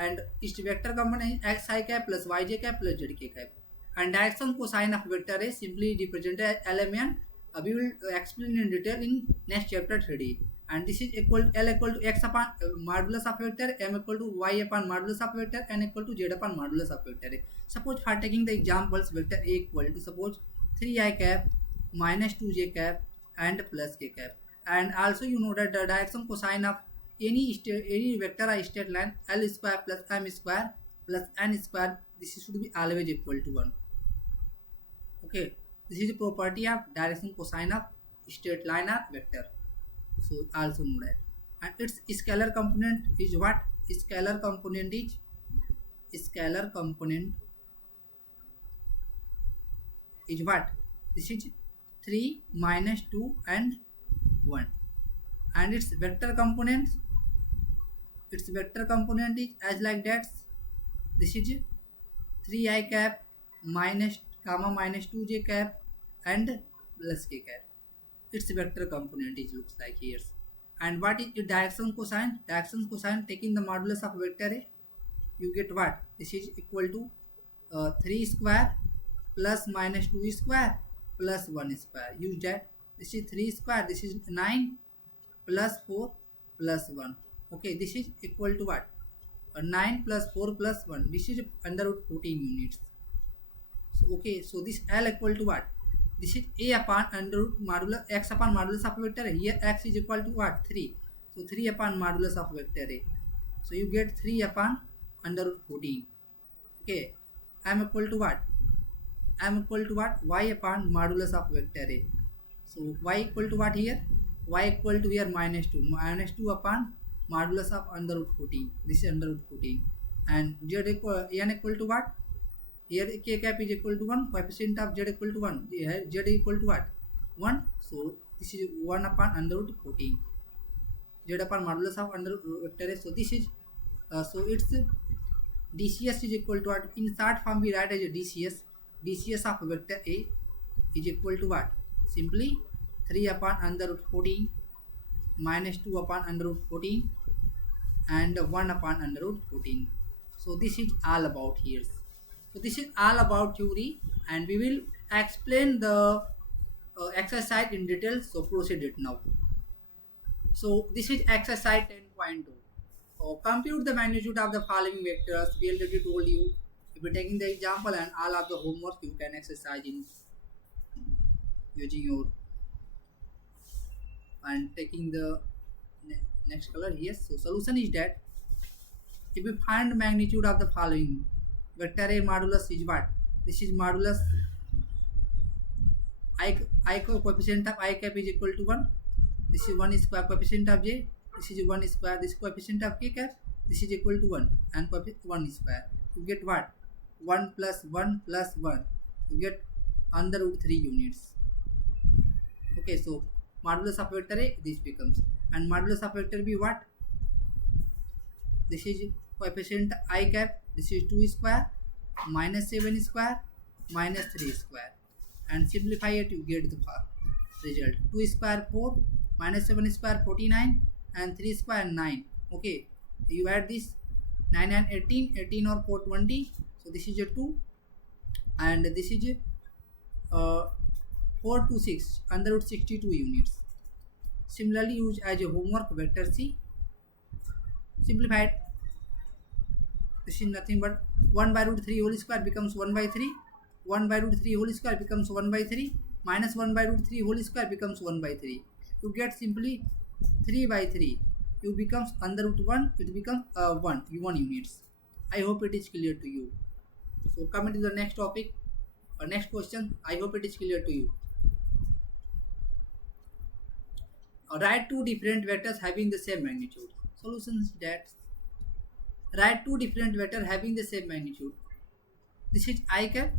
and its vector component is xi cap plus yj cap plus zk cap. And direction cosine of vector A simply represented as lmn. We will explain in detail in next chapter 3D. And this is L equal to x upon modulus of vector, m equal to y upon modulus of vector, n equal to z upon modulus of vector A. Suppose for taking the examples, vector A equal to suppose 3i cap minus 2j cap and plus k cap. And also you know that the direction cosine of any vector or straight line L square plus m square plus n square, this should be always equal to 1. Okay, this is the property of direction cosine of straight line or vector. So also know that. And its scalar component is what? Scalar component is what? This is 3 minus 2 and 1. And its vector component is as like that. This is 3i cap minus gamma minus 2j cap and plus k cap. Its vector component is looks like here. And what is the direction cosine? Direction cosine taking the modulus of vector A, you get what? This is equal to 3 square plus minus 2 square plus 1 square. Use that. This is 3 square. This is 9 plus 4 plus 1. Okay, this is equal to what? 9 plus 4 plus 1. This is under root 14 units. So okay, so this L equal to what? This is A upon under root modulus x upon modulus of vector A. Here x is equal to what? 3. So 3 upon modulus of vector A. So you get 3 upon under root 14. Okay, M equal to what? M equal to what? Y upon modulus of vector A. So y equal to what here? Y equal to here minus 2. Minus 2 upon modulus of under root 14. This is under root 14. And z equal, n equal to what? Here k cap is equal to 1, coefficient of z equal to 1. Here z equal to what? 1. So this is 1 upon under root 14. Z upon modulus of under root vector A. So this is so its DCS is equal to what? In short form we write as a DCS. DCS of vector A is equal to what? Simply 3 upon under root 14 minus 2 upon under root 14 and 1 upon under root 14. So this is all about here. So this is all about theory, and we will explain the exercise in detail. So proceed it now. So this is exercise 10.2. Compute the magnitude of the following vectors. We already told you. If you are taking the example and all of the homework, you can exercise in using your and taking the next color. Yes. So solution is that if we find magnitude of the following, vector A modulus is what? This is modulus I coefficient of I cap is equal to 1. This is 1 square coefficient of j. This is 1 square. This coefficient of k cap. This is equal to 1 and 1 square. You get what? 1 plus 1 plus 1. You get under root 3 units. Okay, so modulus of vector A, this becomes, and modulus of vector B what? This is coefficient I cap. This is 2 square minus 7 square minus 3 square, and simplify it, you get the result. 2 square 4 minus 7 square 49 and 3 square 9. Okay, you add this 9 and 18 or 4 20. So this is a 2 and this is a 4 to 6 under root 62 units. Similarly, use as a homework vector C. Simplified. This is nothing but 1 by root 3 whole square becomes 1 by 3. 1 by root 3 whole square becomes 1 by 3. Minus 1 by root 3 whole square becomes 1 by 3. You get simply 3 by 3. You becomes under root 1. It becomes 1 units. I hope it is clear to you. So coming to the next topic, next question. I hope it is clear to you. Write two different vectors having the same magnitude. Solutions that write two different vectors having the same magnitude. This is I cap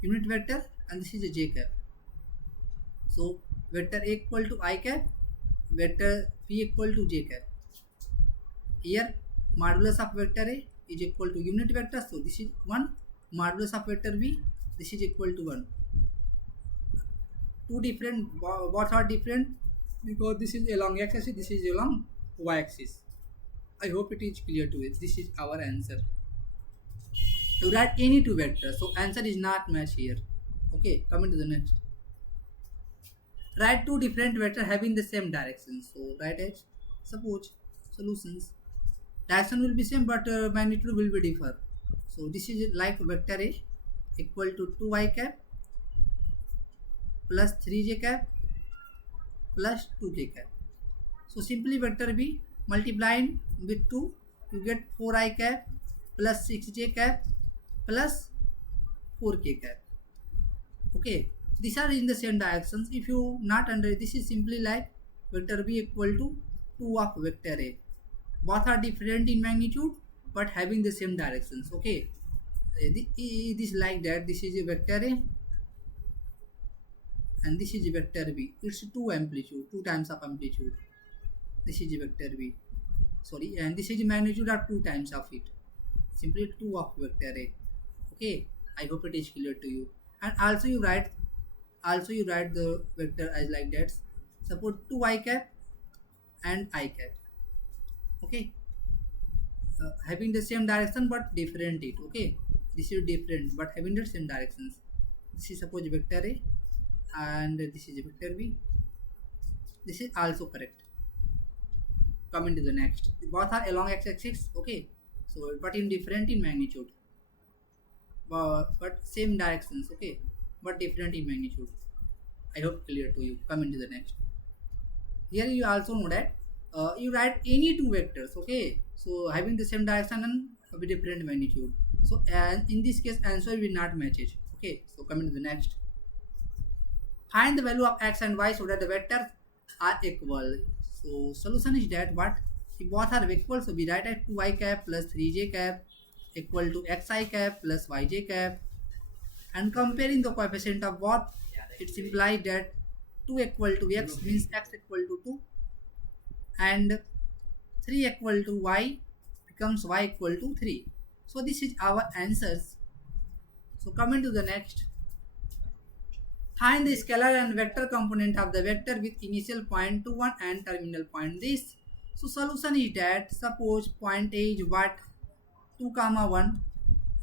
unit vector and this is a j cap. So vector A equal to I cap, vector P equal to j cap. Here modulus of vector A is equal to unit vector, so this is 1. Modulus of vector B, this is equal to 1. Two different, both are different because this is along x axis, this is along y axis. I hope it is clear to it. This is our answer. You write any two vectors, so answer is not match here. Okay, coming to the next. Write two different vectors having the same direction. So write as suppose solutions. Direction will be same but magnitude will be differ. So this is like vector A equal to 2y cap plus 3j cap plus 2k cap. So simply vector B multiplying with 2 you get 4i cap plus 6j cap plus 4k cap. Okay, these are in the same directions. If you not under, this is simply like vector B equal to 2 of vector A. Both are different in magnitude but having the same directions. Okay, this like that. This is a vector A and this is a vector B. It's 2 amplitude, 2 times of amplitude. This is a vector B. Sorry, and this is a magnitude of 2 times of it. Simply 2 of vector A. Okay, I hope it is clear to you. And also you write the vector as like that. Suppose 2i cap and I cap. Okay, having the same direction but different it. Okay, this is different but having the same directions. This is suppose vector A and this is vector B. This is also correct. Coming to the next, both are along x-axis. Okay, so but in different in magnitude, but same directions. Okay, but different in magnitude. I hope clear to you. Coming to the next. Here you also know that you write any two vectors. Okay, so having the same direction and with different magnitude. So in this case answer will not match it. Okay, so coming to the next. Find the value of x and y so that the vectors are equal. So solution is that what if both are equal, so we write at 2i cap plus 3j cap equal to xi cap plus yj cap, and comparing the coefficient of both, it implies that 2 equal to x means x equal to 2 and 3 equal to y becomes y equal to 3. So this is our answers. So coming to the next. Find the scalar and vector component of the vector with initial point to 1 and terminal point this. So solution is that suppose point A is what 2 comma 1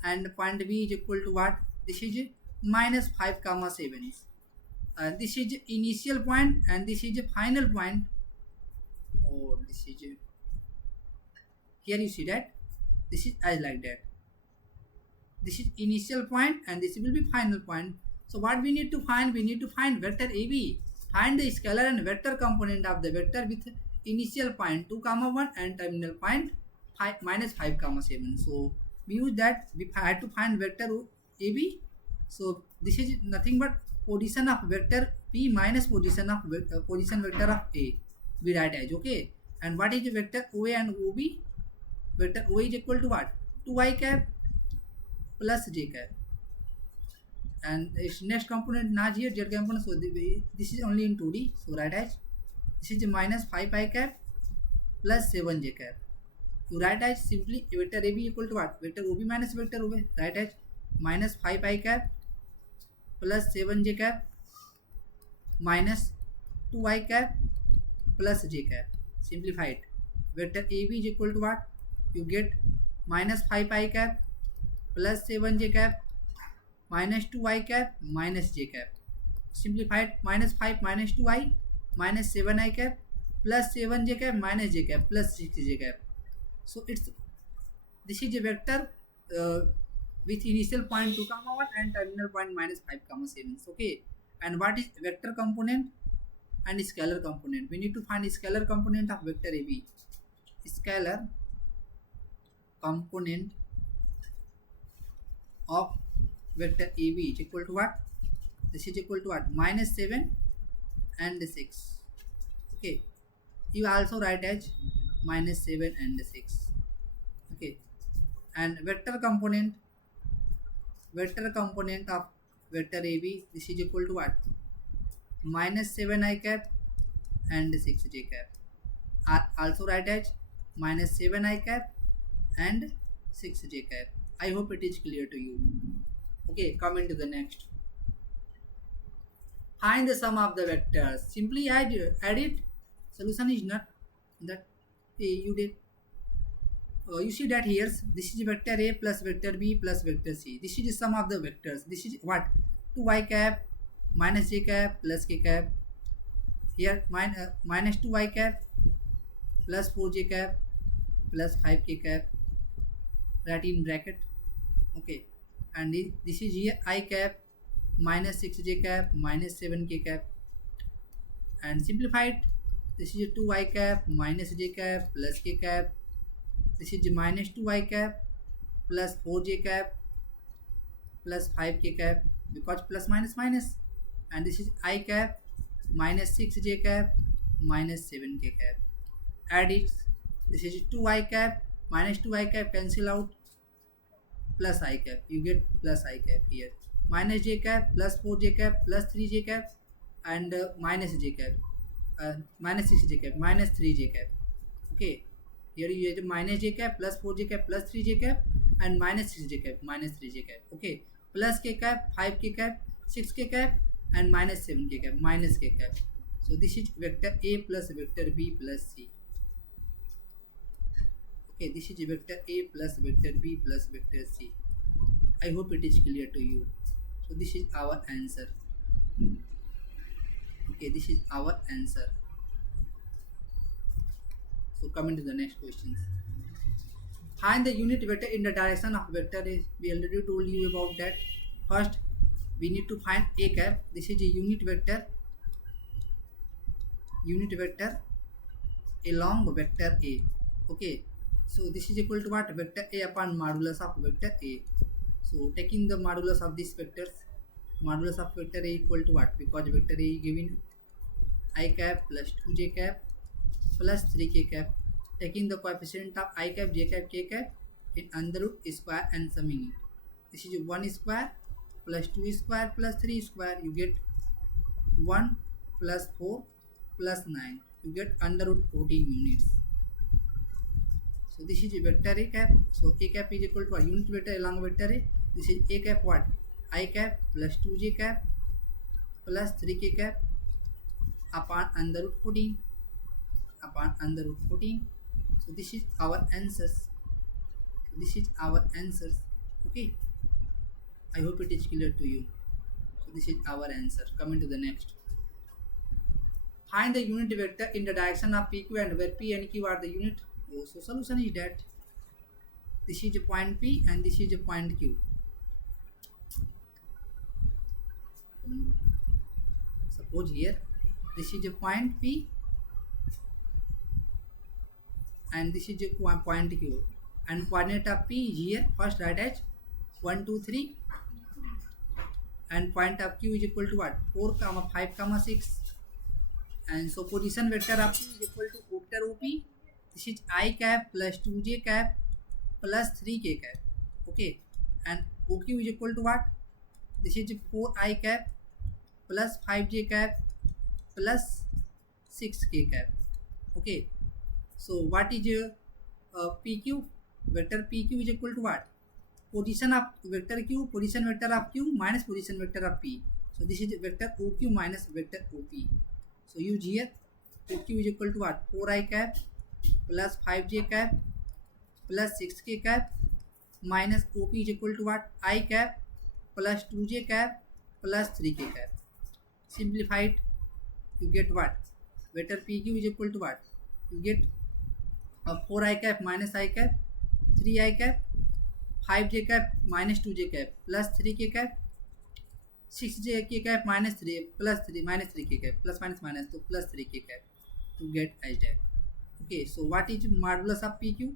and point B is equal to what, this is minus 5 comma 7. This is initial point and this is a final point. Oh, this is here you see that this is as like that. This is initial point and this will be final point. So what we need to find? We need to find vector AB. Find the scalar and vector component of the vector with initial point 2 comma 1 and terminal point minus 5 comma 7. So we use that. We had to find vector AB. So this is nothing but position of vector P minus position vector of A. We write as okay. And what is the vector OA and OB? Vector OA is equal to what? 2i cap plus j cap. And its next component not here, z component. So this is only in 2D. So write as this is minus 5i cap plus 7j cap. You write as simply vector AB equal to what? Vector OB minus vector OB. Write as minus 5i cap plus 7j cap minus 2i cap plus j cap. Simplify it. Vector AB is equal to what? You get minus 5i cap plus 7j cap minus 2i cap minus j cap. Simplified minus 5 minus 2i minus 7i cap plus 7j cap minus j cap plus 6j cap. So this is a vector with initial point 2 comma 1 and terminal point minus 5 comma 7. Okay, and what is vector component and scalar component? We need to find scalar component of vector AB. Scalar component of vector AB is equal to what? This is equal to what? Minus 7 and 6. Okay, you also write as minus 7 and 6. Okay, and vector component vector component of vector AB, this is equal to what? Minus 7I cap and 6j cap. Also write as minus 7I cap and 6j cap. I hope it is clear to you. Okay, coming to the next. Find the sum of the vectors. Simply add it. Solution is not that you did. You see that here, this is vector A plus vector B plus vector C. This is the sum of the vectors. This is what? 2y cap minus j cap plus k cap. Here minus 2y cap plus 4j cap plus 5k cap. Write in bracket. Okay. And this is here I cap minus 6j cap minus 7k cap. And simplified, this is 2y cap minus j cap plus k cap. This is minus 2y cap plus 4j cap plus 5k cap, because plus minus minus. And this is I cap minus 6j cap minus 7k cap. Add it. This is 2i cap minus 2i cap, cancel out, plus I cap. You get plus I cap here. Minus j cap plus 4j cap plus 3j cap and minus j cap. Minus 6j cap minus 3j cap. Okay. Here you have minus j cap plus 4j cap plus 3j cap and minus 6j cap minus 3j cap. Okay. Plus k cap, 5k cap, 6k cap and minus 7k cap minus k cap. So this is vector A plus vector B plus C. Okay, this is vector A plus vector B plus vector C. I hope it is clear to you. So this is our answer. Okay, this is our answer. So coming to the next questions. Find the unit vector in the direction of vector A. We already told you about that. First, we need to find A cap. This is a unit vector along vector A. Okay. So this is equal to what? Vector A upon modulus of vector A. So taking the modulus of these vectors, modulus of vector A equal to what? Because vector A is given I cap plus 2j cap plus 3k cap. Taking the coefficient of I cap, j cap, k cap in under root square and summing it. This is 1 square plus 2 square plus 3 square. You get 1 plus 4 plus 9. You get under root 14 units. So this is a vector A cap. So A cap is equal to a unit vector along vector A. This is A cap what? I cap plus 2j cap plus 3k cap upon under root 14. Upon under root 14. So this is our answers. Okay. I hope it is clear to you. So this is our answer. Coming to the next. Find the unit vector in the direction of PQ and where P and Q are the unit. So solution is that this is a point P and this is a point Q. Suppose here this is a point P and this is a point Q, and coordinate of P is here. First write as 1 2 3 and point of Q is equal to what? 4 5 6. And so position vector of P is equal to vector OP. This is I cap plus 2j cap plus 3k cap. Okay. And OQ is equal to what? This is 4i cap plus 5j cap plus 6k cap. Okay. So what is PQ? Vector PQ is equal to what? Position of vector Q, position vector of Q minus position vector of P. So this is vector OQ minus vector OP. So use here OQ is equal to what? 4i cap plus 5j cap plus 6k cap minus OP is equal to what? I cap plus 2j cap plus 3k cap. Simplified, you get what? Vector PQ is equal to what? You get 4i cap minus I cap, 3i cap, 5j cap minus 2j cap plus 3k cap, 6j cap minus 3 plus 3 minus 3k cap plus minus minus, so plus 3k cap to get as that. Okay, so what is modulus of PQ?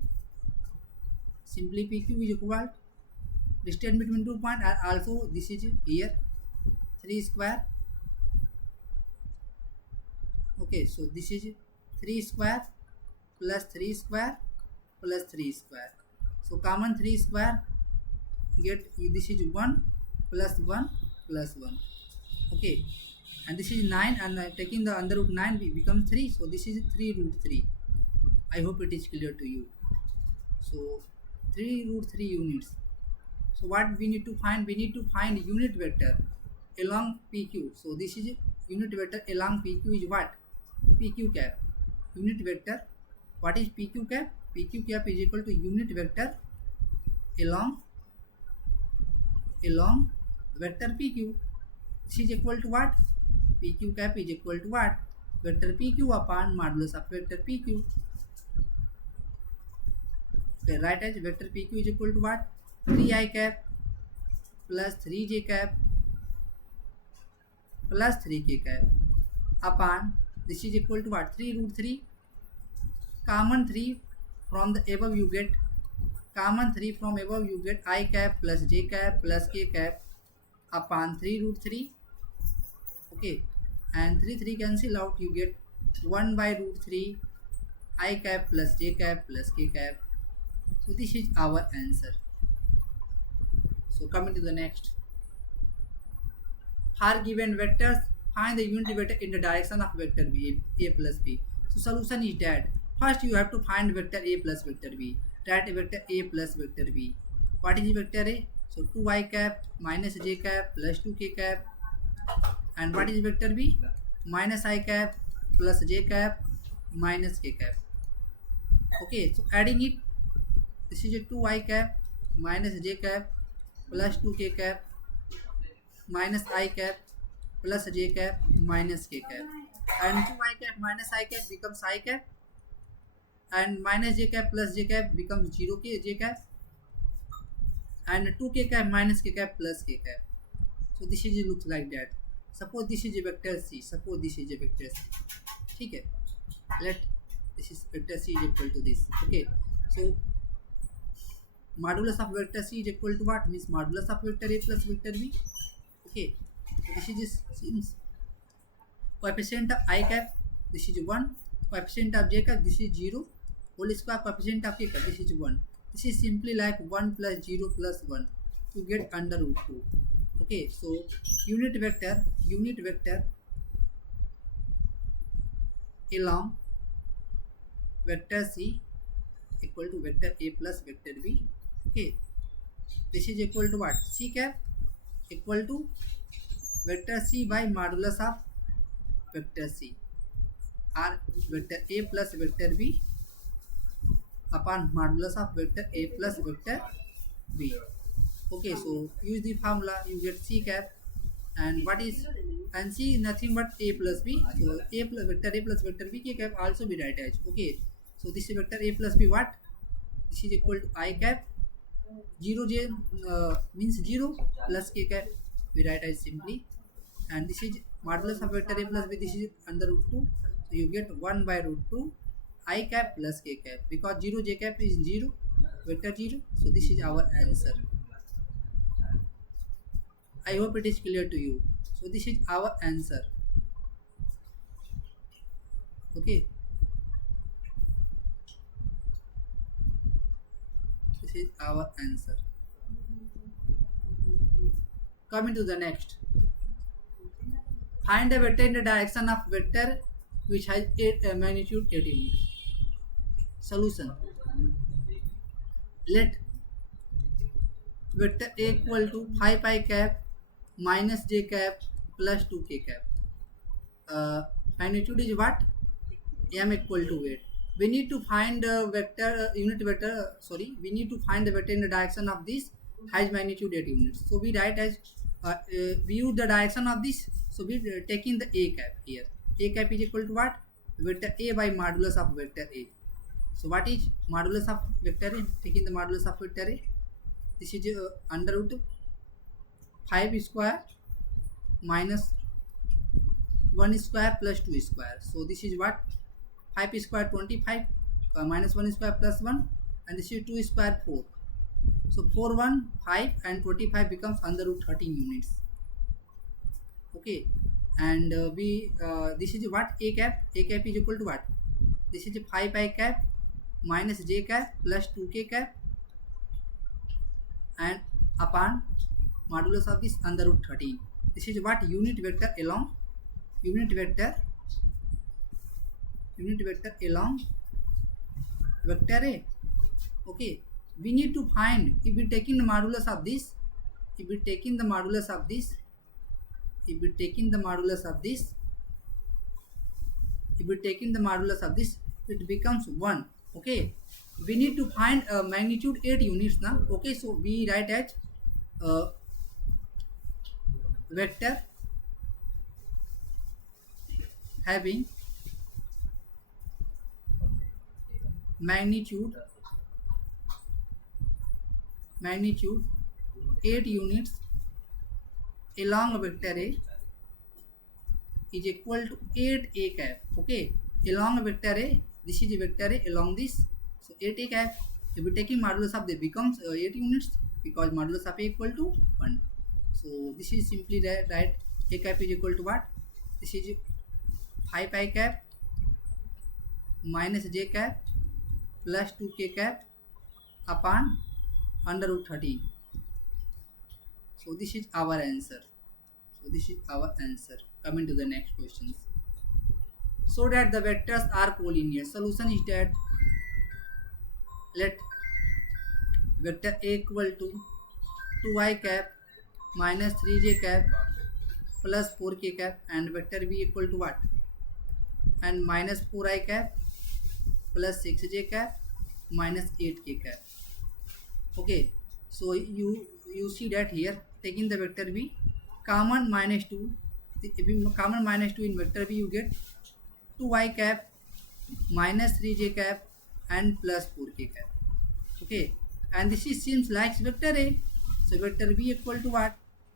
Simply PQ is equal distance between 2 points, and also this is here 3 square. Okay, so this is 3 square plus 3 square plus 3 square. So common 3 square get this is 1 plus 1 plus 1. Okay, and this is 9, and taking the under root 9 we become 3, so this is 3 root 3. I hope it is clear to you. So 3 root 3 units. So what we need to find? We need to find unit vector along PQ. So this is unit vector along PQ is what? PQ cap. Unit vector. What is PQ cap? PQ cap is equal to unit vector along vector PQ. This is equal to what? PQ cap is equal to what? Vector PQ upon modulus of vector PQ. Okay, right as vector PQ is equal to what? 3i cap plus 3j cap plus 3k cap upon this is equal to what? 3 root 3. Common 3 from the above you get. Common 3 from above you get I cap plus j cap plus k cap upon 3 root 3. Okay, and 3 cancel out, you get 1 by root 3 I cap plus j cap plus k cap. So this is our answer. So coming to the next. For given vectors, find the unit vector in the direction of vector b, a plus b. So solution is that first you have to find vector a plus vector b. Write vector a plus vector b. What is vector a? So 2i cap minus j cap plus 2k cap. And what is vector b? Minus I cap plus j cap minus k cap. Okay, so adding it, this is a 2i cap minus j cap plus 2k cap minus I cap plus j cap minus k cap. And 2i cap minus I cap becomes I cap, and minus j cap plus j cap becomes 0k j cap, and 2k cap minus k cap plus k cap. So this is looks like that. Suppose this is a vector c. Suppose this is a vector c. ठीक है. Let this is vector c is equal to this. Okay. So modulus of vector c is equal to what? Means modulus of vector a plus vector b. Okay. So this is this coefficient of I cap. This is 1. Coefficient of j cap. This is 0. Whole square coefficient of k cap. This is 1. This is simply like 1 plus 0 plus 1. You get under root 2. Okay, so unit vector along vector c equal to vector a plus vector b. Okay, this is equal to what? C cap equal to vector c by modulus of vector c, or vector a plus vector b upon modulus of vector a plus vector b. Okay, so use the formula, you get c cap, and what is, and c is nothing but a plus b. So a plus vector a plus vector b, k cap also be right as. Okay, so this is vector a plus b, what? This is equal to I cap, 0j means 0 plus k cap, we write as simply, and this is modulus of vector a plus b, this is under root 2, so you get 1 by root 2 I cap plus k cap, because 0 j cap is 0, vector 0, so this is our answer. I hope it is clear to you. So this is our answer. Okay. This is our answer. Coming to the next. Find a vector in the direction of vector which has magnitude 8 units. Solution. Let vector A equal to 5 pi cap minus j cap plus 2k cap. Magnitude is what? M equal to 8. We need to find the vector unit vector. We need to find the vector in the direction of this has magnitude 8 units. So we write as we use the direction of this. So we taking the a cap here. A cap is equal to what? Vector a by modulus of vector a. So what is modulus of vector a? Taking the modulus of vector a. This is under root 5 square minus 1 square plus 2 square. So this is what? 5 square 25 minus 1 square plus 1, and this is 2 square 4. So 4 1 5 and 25 becomes under root 13 units. Okay, and this is what? A cap. A cap is equal to what? This is 5 pi cap minus j cap plus 2k cap, and upon modulus of this under root 13. This is what unit vector along vector A. Okay, we need to find, if we taking the modulus of this, it becomes 1. Okay, we need to find magnitude 8 units now. Okay, so we write as vector having magnitude 8 units along vector A is equal to 8 a cap. Okay, along vector A, this is vector A along this, so 8 a cap. If we taking modulus of, they becomes 8 units because modulus of A equal to 1. So this is simply right, a cap is equal to what? This is 5 I cap minus j cap plus 2k cap upon under root 13. So this is our answer. Coming to the next questions. So that the vectors are collinear, solution is that let vector A equal to 2i cap minus 3j cap plus 4k cap, and vector B equal to what? And minus 4i cap plus 6j cap minus 8k cap. Okay, so you see that here, taking the vector B, common minus 2, if you common minus 2 in vector B, you get 2i cap minus 3j cap and plus 4k cap. Okay, and this is seems like vector A, so vector B equal to what?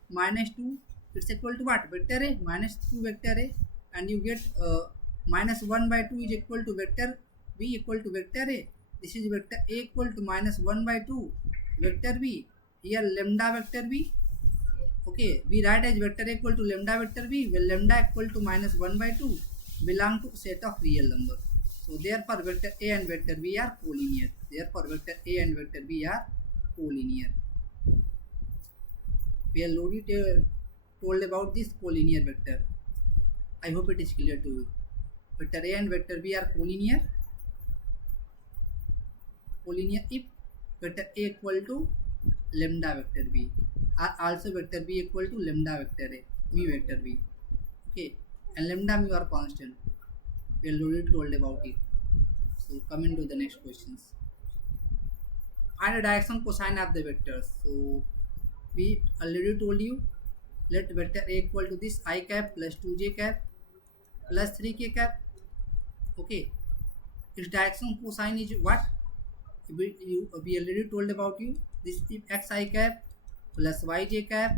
Minus 2, it's equal to what? Vector A minus 2 vector A, and you get minus 1 by 2 is equal to vector B equal to vector A. This is vector A equal to minus 1 by 2 vector B, here lambda vector B. Okay, we write as vector A equal to lambda vector B, where lambda equal to minus 1 by 2 belong to set of real numbers. So therefore vector A and vector B are collinear. We have already told about this collinear vector. I hope it is clear to you. Vector A and vector B are collinear if vector A equal to lambda vector B, or also vector B equal to lambda vector A, mu vector B. Okay, and lambda mu are constant. We already told about it. So coming to the next questions. Find the direction cosine of the vectors. So we already told you, let vector A equal to this I cap plus 2j cap plus 3k cap. Okay, its direction cosine is what? We already told about you, this is xi cap plus yj cap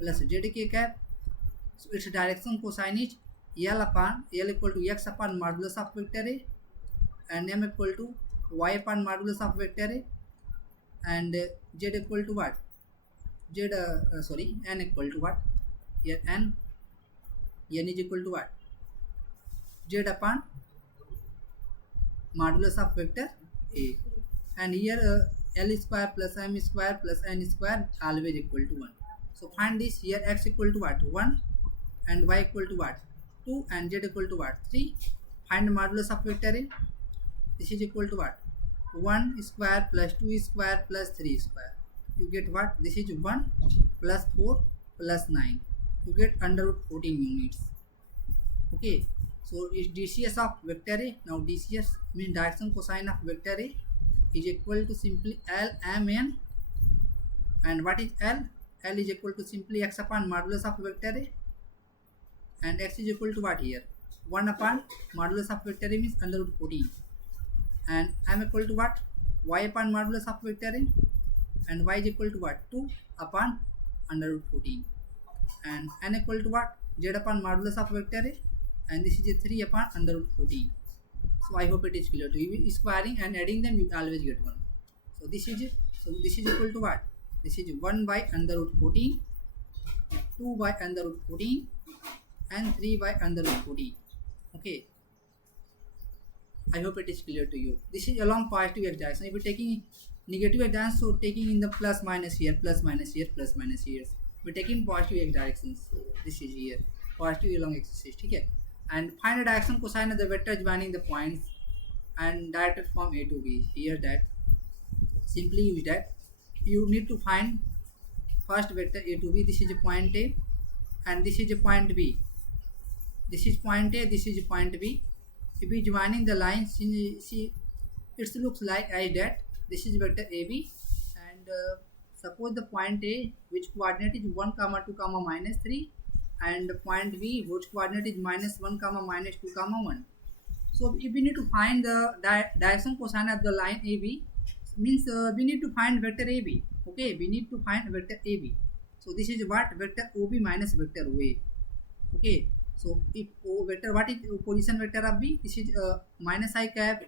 plus zk cap. So its direction cosine is L equal to x upon modulus of vector A, and m equal to y upon modulus of vector A, and z equal to what? N equal to what? Here n is equal to what? Z upon modulus of vector A, and here L square plus m square plus n square always equal to 1. So find this. Here x equal to what? 1, and y equal to what? 2, and z equal to what? 3. Find modulus of vector A. This is equal to what? 1 square plus 2 square plus 3 square. You get what? This is 1 plus 4 plus 9. You get under root 14 units. Okay, so it's DCS of vector A. Now DCS means direction cosine of vector A is equal to simply L m n, and what is L? L is equal to simply x upon modulus of vector A, and x is equal to what here? 1 upon modulus of vector A means under root 14, and m equal to what? Y upon modulus of vector A, and y is equal to what? 2 upon under root 14, and n equal to what? Z upon modulus of vector A, and this is a 3 upon under root 14. So I hope it is clear to you. Squaring and adding them, you always get 1. So this is it. So this is equal to what? This is 1 by under root 14, 2 by under root 14, and 3 by under root 14. Okay, I hope it is clear to you. This is along positive x direction. If you are taking negative x direction, so taking in the plus minus here, plus minus here, plus minus here. We're taking positive x directions. So this is here, positive along x axis. Okay. And find the direction cosine of the vector joining the points and directed from A to B. Here that simply use that. You need to find first vector A to B. This is a point A, and this is a point B. This is point A. This is point B. If we joining the lines, see it looks like as that. This is vector AB, and suppose the point A, which coordinate is 1 comma 2 comma minus 3, and point B, which coordinate is minus 1 comma minus 2 comma 1. So if we need to find the direction cosine of the line AB, means we need to find vector AB. Okay, we need to find vector AB. So this is what vector OB minus vector OA. Okay, so if O vector, what is position vector of B? This is minus I cap,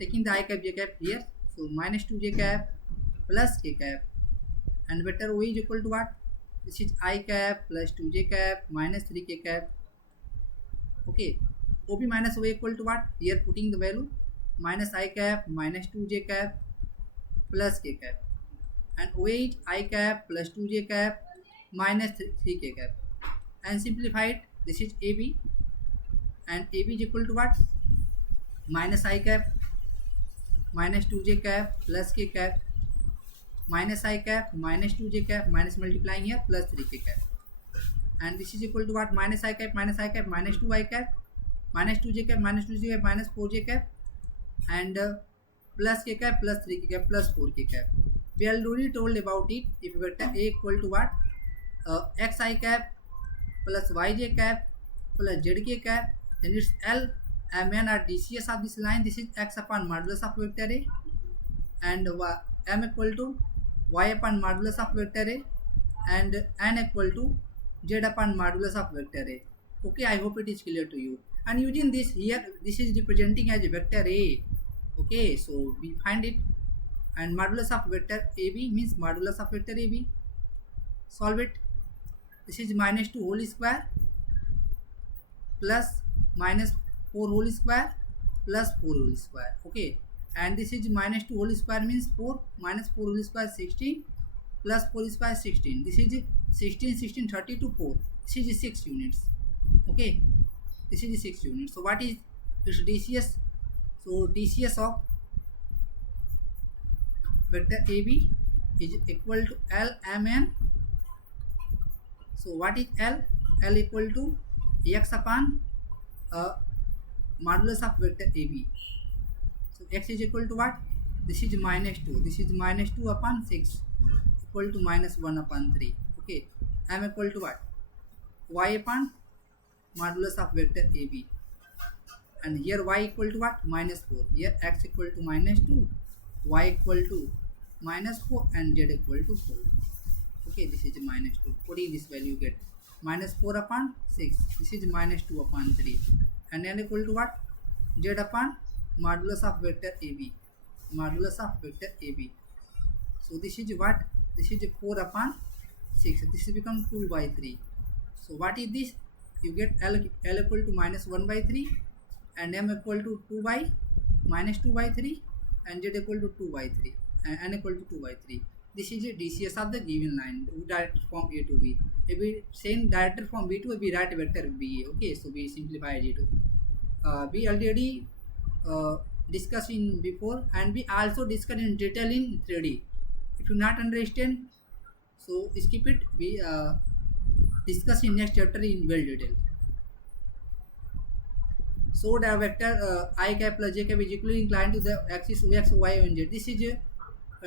taking the I cap j cap here. So minus 2j cap plus k cap, and vector OA is equal to what? This is I cap plus 2j cap minus 3k cap. Okay, OB minus OA equal to what? Here putting the value minus I cap minus 2j cap plus k cap, and OA is I cap plus 2j cap minus 3k cap, and simplified. This is AB, and AB is equal to what? Minus I cap minus 2j cap plus k cap minus I cap minus 2j cap minus multiplying here plus 3k cap, and this is equal to what? Minus I cap minus 2I cap minus 2j cap minus 2j cap minus 4j cap, and plus k cap plus 3k cap plus 4k cap. We already told about it. If vector A equal to what? Xi cap plus yj cap plus zk cap, then it's L Mn or DCS of this line. This is x upon modulus of vector A, and m equal to y upon modulus of vector A, and n equal to z upon modulus of vector A. Okay, I hope it is clear to you. And using this here, this is representing as vector A. Okay, so we find it, and modulus of vector AB means modulus of vector AB. Solve it. This is minus 2 whole square plus minus 4 whole square plus 4 whole square. Okay, and this is minus 2 whole square means 4 minus 4 whole square 16 plus 4 square 16. This is 16 30 to 4. This is 6 units. Okay, this is 6 units. So what is its DCS? So DCS of vector AB is equal to L Mn. So what is L? L equal to x upon modulus of vector AB. So x is equal to what? This is minus 2. This is minus 2 upon 6 equal to minus 1 upon 3. Okay, m equal to what? Y upon modulus of vector AB. And here y equal to what? Minus 4. Here x equal to minus 2, y equal to minus 4, and z equal to 4. Okay, this is minus 2. Putting this value, get minus 4 upon 6. This is minus 2 upon 3. And n equal to what? Z upon modulus of vector AB. Modulus of vector AB. So this is what? This is 4 upon 6. This is become 2 by 3. So what is this? You get L equal to minus 1 by 3, and m equal to 2 by minus 2 by 3, and z equal to 2 by 3, and n equal to 2 by 3. This is a DCS of the given line, directed from A to B. If we same directed from B to A, we write vector B. Okay, so we simplify it. We already discussed in before, and we also discussed in detail in 3D. If you not understand, so skip it. We discuss in next chapter in well detail. So the vector I cap plus j cap is equally inclined to the axis x, y, and z. This is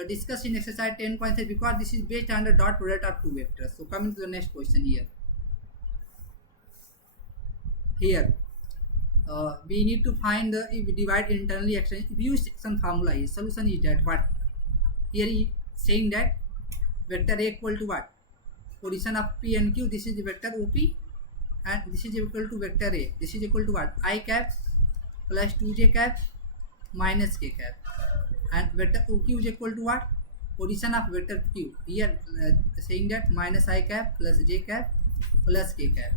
discussed in exercise 10.3 because this is based on the dot product of two vectors. So coming to the next question here. Here we need to find the, if we divide internally extension, if we use section formula, is solution is that what? Here is saying that vector A equal to what? Position of P and Q. This is the vector OP, and this is equal to vector A. This is equal to what? I cap plus 2j cap minus k cap, and vector OQ is equal to what? Position of vector Q. Here saying that minus I cap plus j cap plus k cap,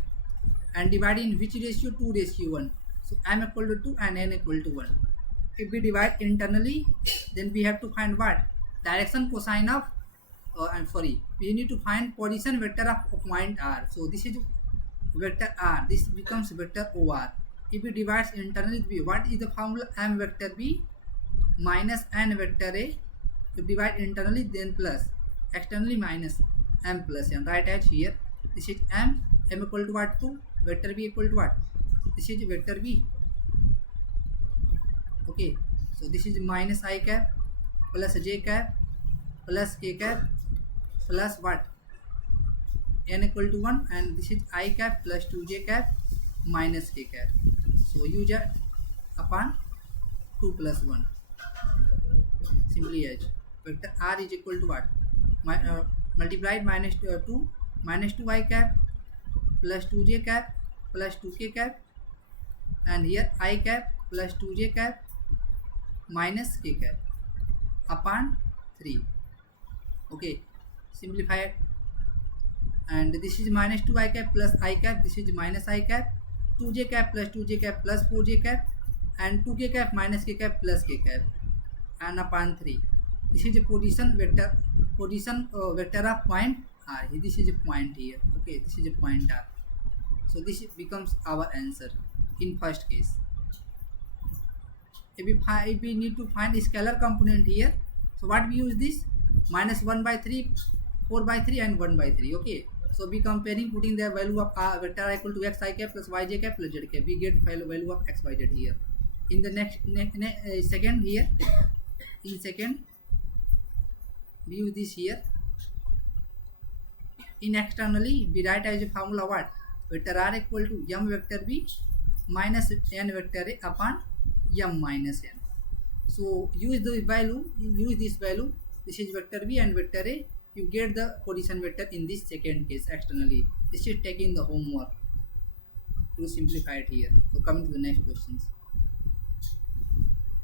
and dividing in which ratio? 2 ratio 1. So m equal to 2 and n equal to 1. If we divide internally, then we have to find what? direction cosine of I'm sorry, we need to find position vector of point r. So this is vector r, this becomes vector or. If we divide internally, what is the formula? M vector b minus n vector a. If divide internally, then plus, externally minus m plus n. Right as here, this is m equal to what? 2, vector b equal to what? This is vector b. Okay, so this is minus I cap plus j cap plus k cap plus what? N equal to 1, and this is I cap plus 2j cap minus k cap. So u j upon 2 plus 1. Simply as vector r is equal to what? Multiplied minus 2 minus 2 I cap plus 2j cap plus 2k cap, and here I cap plus 2j cap minus k cap upon 3. Okay, simplify it. And this is minus 2 I cap plus I cap, this is minus I cap, 2j cap plus 2j cap plus 4j cap, and 2k cap minus k cap plus k cap, and upon 3. This is a position vector of point r. This is a point here. Okay, this is a point r. So this becomes our answer in first case. If we need to find a scalar component here, so what we use this? Minus 1 by 3, 4 by 3, and 1 by 3. Okay, so we comparing, putting the value of vector r equal to x I cap plus yj cap plus z cap, we get value of x y z here. In the next second here, in second we use this here. In externally, we write as a formula what? Vector r equal to m vector b minus n vector a upon m minus n. So use this value. This is vector b and vector a. You get the position vector in this second case externally. This is taking the homework to simplify it here. So coming to the next questions.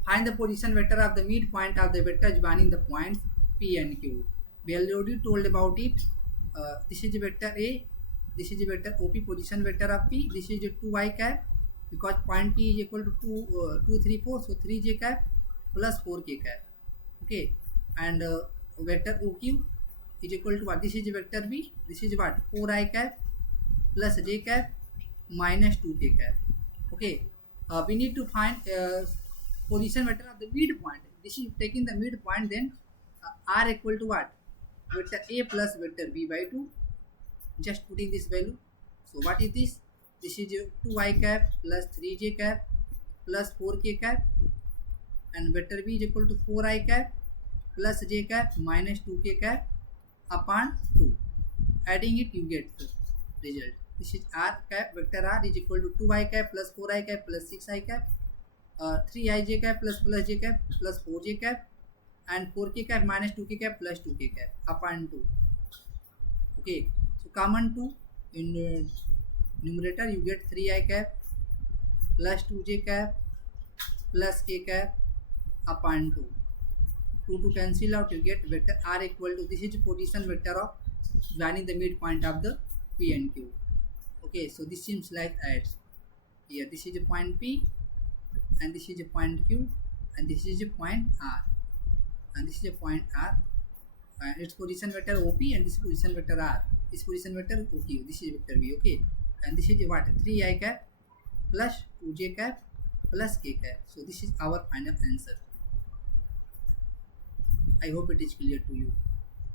Find the position vector of the midpoint of the vector joining the points P and Q. We already told about it. This is vector A. This is vector OP, position vector of P. This is 2i cap, because point P is equal to 2, 3, 4. So 3j cap plus 4k cap. Okay, and vector OQ is equal to what? This is vector B. This is what? 4i cap plus j cap minus 2k cap. Okay, we need to find position vector of the midpoint. This is taking the midpoint, then r equal to what? Vector A plus vector B by 2. Just putting this value. So what is this? This is 2i cap plus 3j cap plus 4k cap, and vector B is equal to 4i cap plus j cap minus 2k cap upon 2. Adding it, you get the result. This is r cap, vector r is equal to 2i cap plus 4i cap plus 6i cap, 3ij cap plus j cap plus 4j cap, and 4k cap minus 2k cap plus 2k cap upon 2. Okay, so common 2 in numerator, you get 3i cap plus 2j cap plus k cap upon 2. 2 to cancel out, you get vector r equal to, this is position vector of joining the midpoint of the P and Q. Okay, so this seems like adds here. This is a point P, and this is a point Q, and this is a point R, and this is a point R, and its position vector OP, and this is position vector R. This position vector OQ. This is vector B. Okay, and this is what? 3i cap plus 2j cap plus k cap. So this is our final answer. I hope it is clear to you.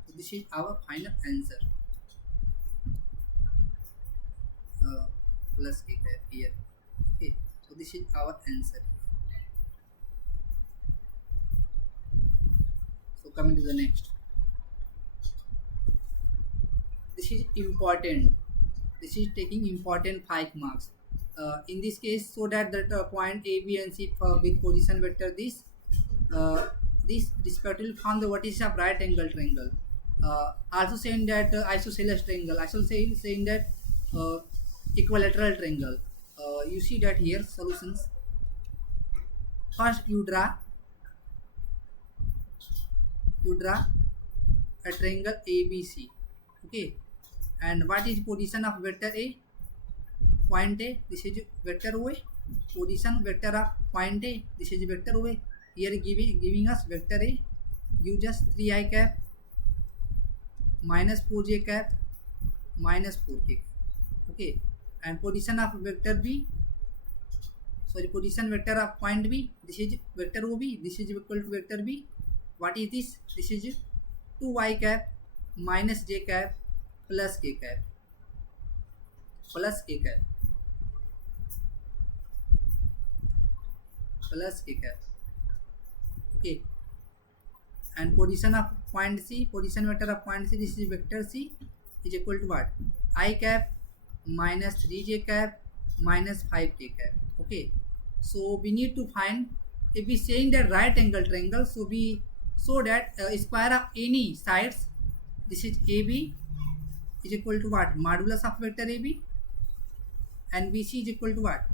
So this is our final answer. Plus k cap here. Okay, so this is our answer. So coming to the next. This is important. This is taking important 5 marks. In this case, so that point A, B, and C with position vector this respectively form the vertices of right angle triangle. Also saying that isosceles triangle. Also saying that equilateral triangle. You see that here solutions. First, you draw a triangle ABC. Okay, and what is position of vector A? Point A. This is vector OA. Position vector of point A. This is vector OA. Here giving us vector A, give just 3 I cap minus 4j cap minus 4k cap. Okay, and position of vector B, sorry, position vector of point B, this is vector OB, this is equal to vector B. What is this? This is 2y cap minus j cap plus k cap plus k cap plus k cap. Okay, and position of point C, position vector of point C, this is vector C is equal to what? I cap minus 3j cap minus 5k cap. Okay, so we need to find, if we saying that right angle triangle, so we so that square of any sides, this is AB is equal to what? Modulus of vector AB, and BC is equal to what?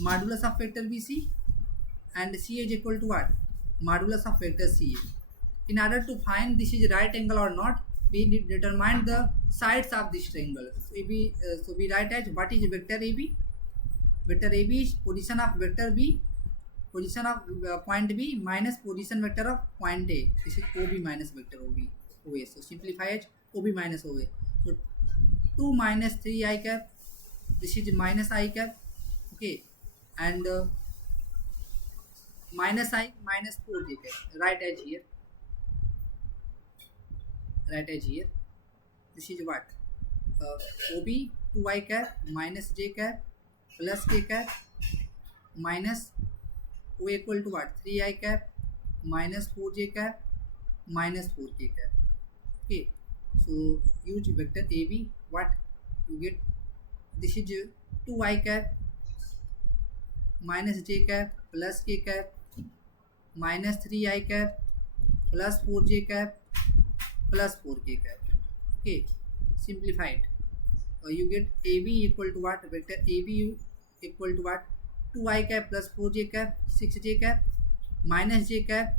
Modulus of vector BC, and CA is equal to what? Modulus of vector CA. In order to find this is right angle or not, we need to determine the sides of this triangle. So we write as what is vector AB? Vector AB is position of vector B, position of point B minus position vector of point A. This is OB minus vector OA. So simplify as OB minus OA. So 2 minus 3I cap, this is minus I cap. Okay, and minus I minus 4j cap. Right edge here. Right edge here. This is what? OB 2I cap minus j cap plus k cap minus O equal to what? 3I cap minus 4j cap minus 4k cap. Okay, so use vector AB. What you get? This is 2I cap minus j cap plus k cap minus 3I cap plus 4j cap plus 4k cap. Okay, simplified. You get AB equal to what? Vector AB equal to what? 2I cap plus 4j cap, 6j cap minus j cap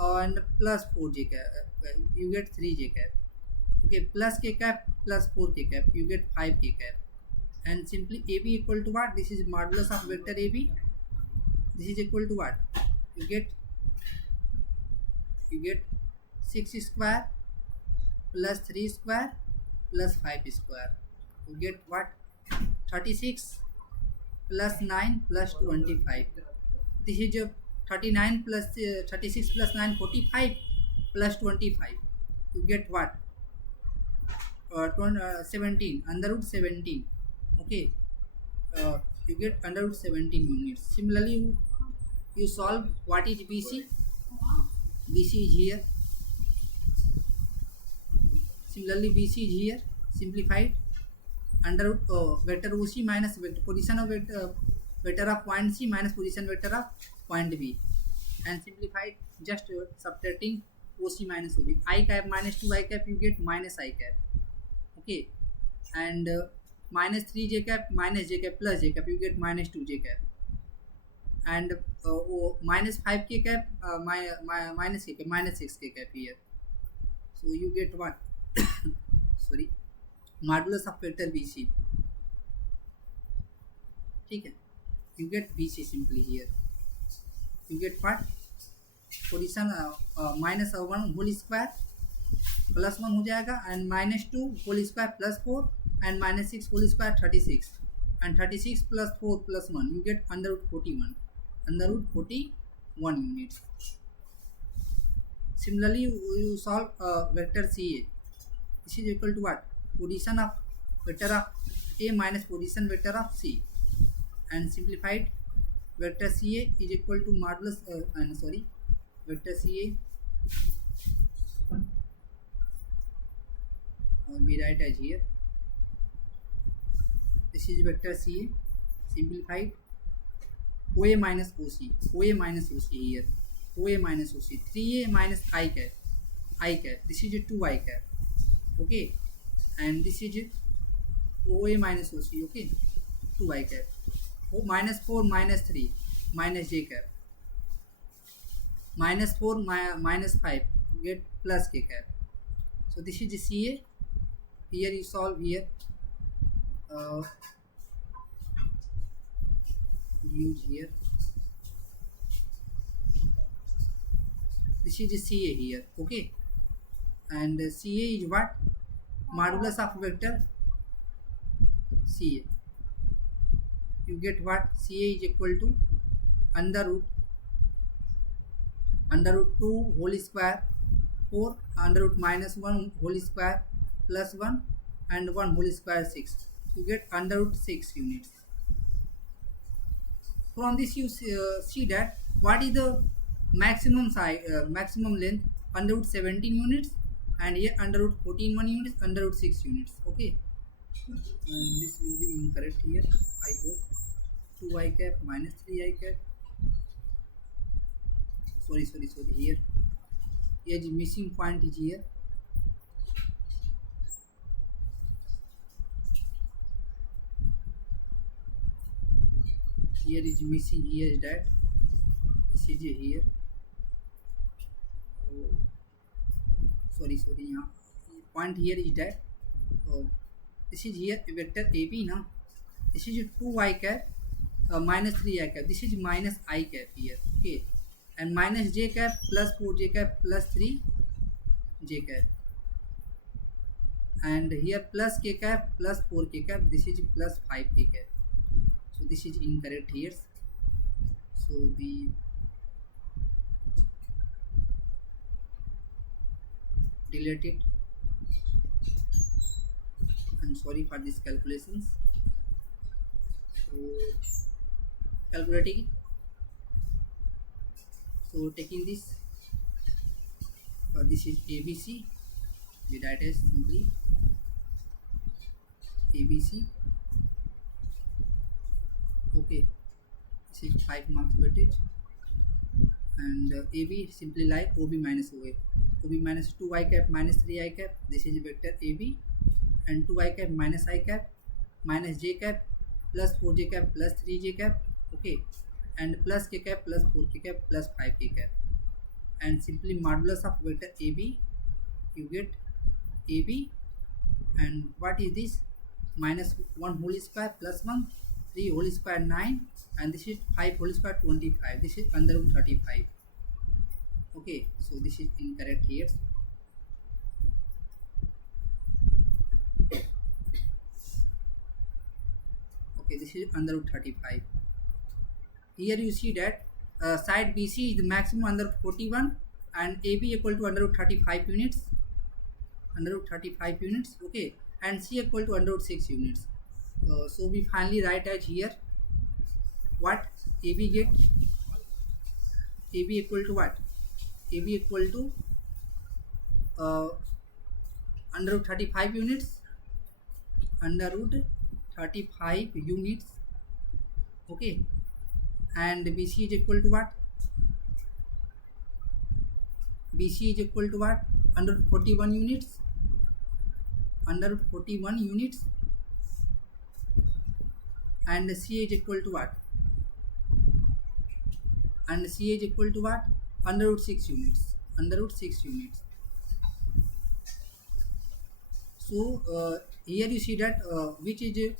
and plus 4j cap. You get 3j cap. Okay, plus k cap plus 4k cap. You get 5k cap. And simply AB equal to what? This is modulus of vector AB. This is equal to what? You get 6 square plus 3 square plus 5 square. You get what? 36 plus 9 plus 25. This is 39 plus 36 plus 9, 45 plus 25. You get what? 17, under root 17. Okay, you get under root 17 units. Similarly, you solve what is BC. BC is here. Similarly, BC is here. Simplified. Under root vector OC minus vector position of vector of point C minus position vector of point B, and simplified just subtracting OC minus OB. I cap minus 2I cap, you get minus I cap. Okay, and minus 3j cap minus j cap plus j cap, you get minus 2j cap, and minus 5k cap minus k cap minus 6k cap here. So you get what? Sorry, modulus of vector BC. ठीक है, you get BC simply here. You get what? Position minus 1 whole square plus 1 हो जाएगा, and minus 2 whole square plus 4 and minus 6 whole square 36, and 36 plus 4 plus 1, you get under root 41. Under root 41 units. Similarly, you solve vector CA. This is equal to what? Position of vector of A minus position vector of C, and simplified vector CA is equal to modulus vector CA, we write as here. This is vector CA. Simplified OA minus OC, OA minus OC here, OA minus OC, 3A minus I cap, this is 2I cap. Okay, and this is OA minus OC. Okay, 2I cap. Minus 4 minus 3 minus j cap, minus 4 minus 5, get plus k cap. So this is the CA. Here you solve here. Use here. This is CA here. Okay, and CA is what? Modulus of vector CA. You get what? CA is equal to under root 2 whole square 4 under root minus 1 whole square plus 1 and 1 whole square 6. You get under root 6 units. From this you see that what is the maximum size, maximum length? Under root 17 units, and here under root 14 1 units, under root 6 units. Okay, and this will be incorrect here, I hope. 2 I cap minus 3 I cap. Sorry, here the missing point is here. Here is missing, here is that. This is here. Oh, sorry, yeah. Point here is that. Oh, this is here vector AB now. This is 2 I cap minus 3 I cap. This is minus I cap here. Okay, and minus j cap plus 4 j cap plus 3 j cap, and here plus k cap plus 4 k cap. This is plus 5 k cap. So this is incorrect here. So we delete it. I'm sorry for these calculations. So calculating it. So taking this, this is ABC. We write as simply ABC. Okay, this is 5 marks weightage, and AB simply like OB minus OA. OB minus 2 I cap minus 3 I cap. This is vector AB, and 2 I cap minus I cap minus j cap plus 4 j cap plus 3 j cap. Okay, and plus k cap plus 4 k cap plus 5 k cap, and simply modulus of vector AB. You get AB, and what is this? Minus 1 whole square plus 1, 3 whole square 9, and this is 5 whole square 25. This is under root 35. Okay, so this is incorrect here. Okay, this is under root 35. Here you see that side BC is the maximum under root 41, and AB equal to under root 35 units. Under root 35 units. Okay, and C equal to under root 6 units. So we finally write as here what AB get. AB equal to what? AB equal to under root 35 units. Under root 35 units. Okay, and BC is equal to what? BC is equal to what? Under root 41 units. Under root 41 units, and C is equal to what? And C is equal to what? Under root 6 units. Under root 6 units. So here you see that which is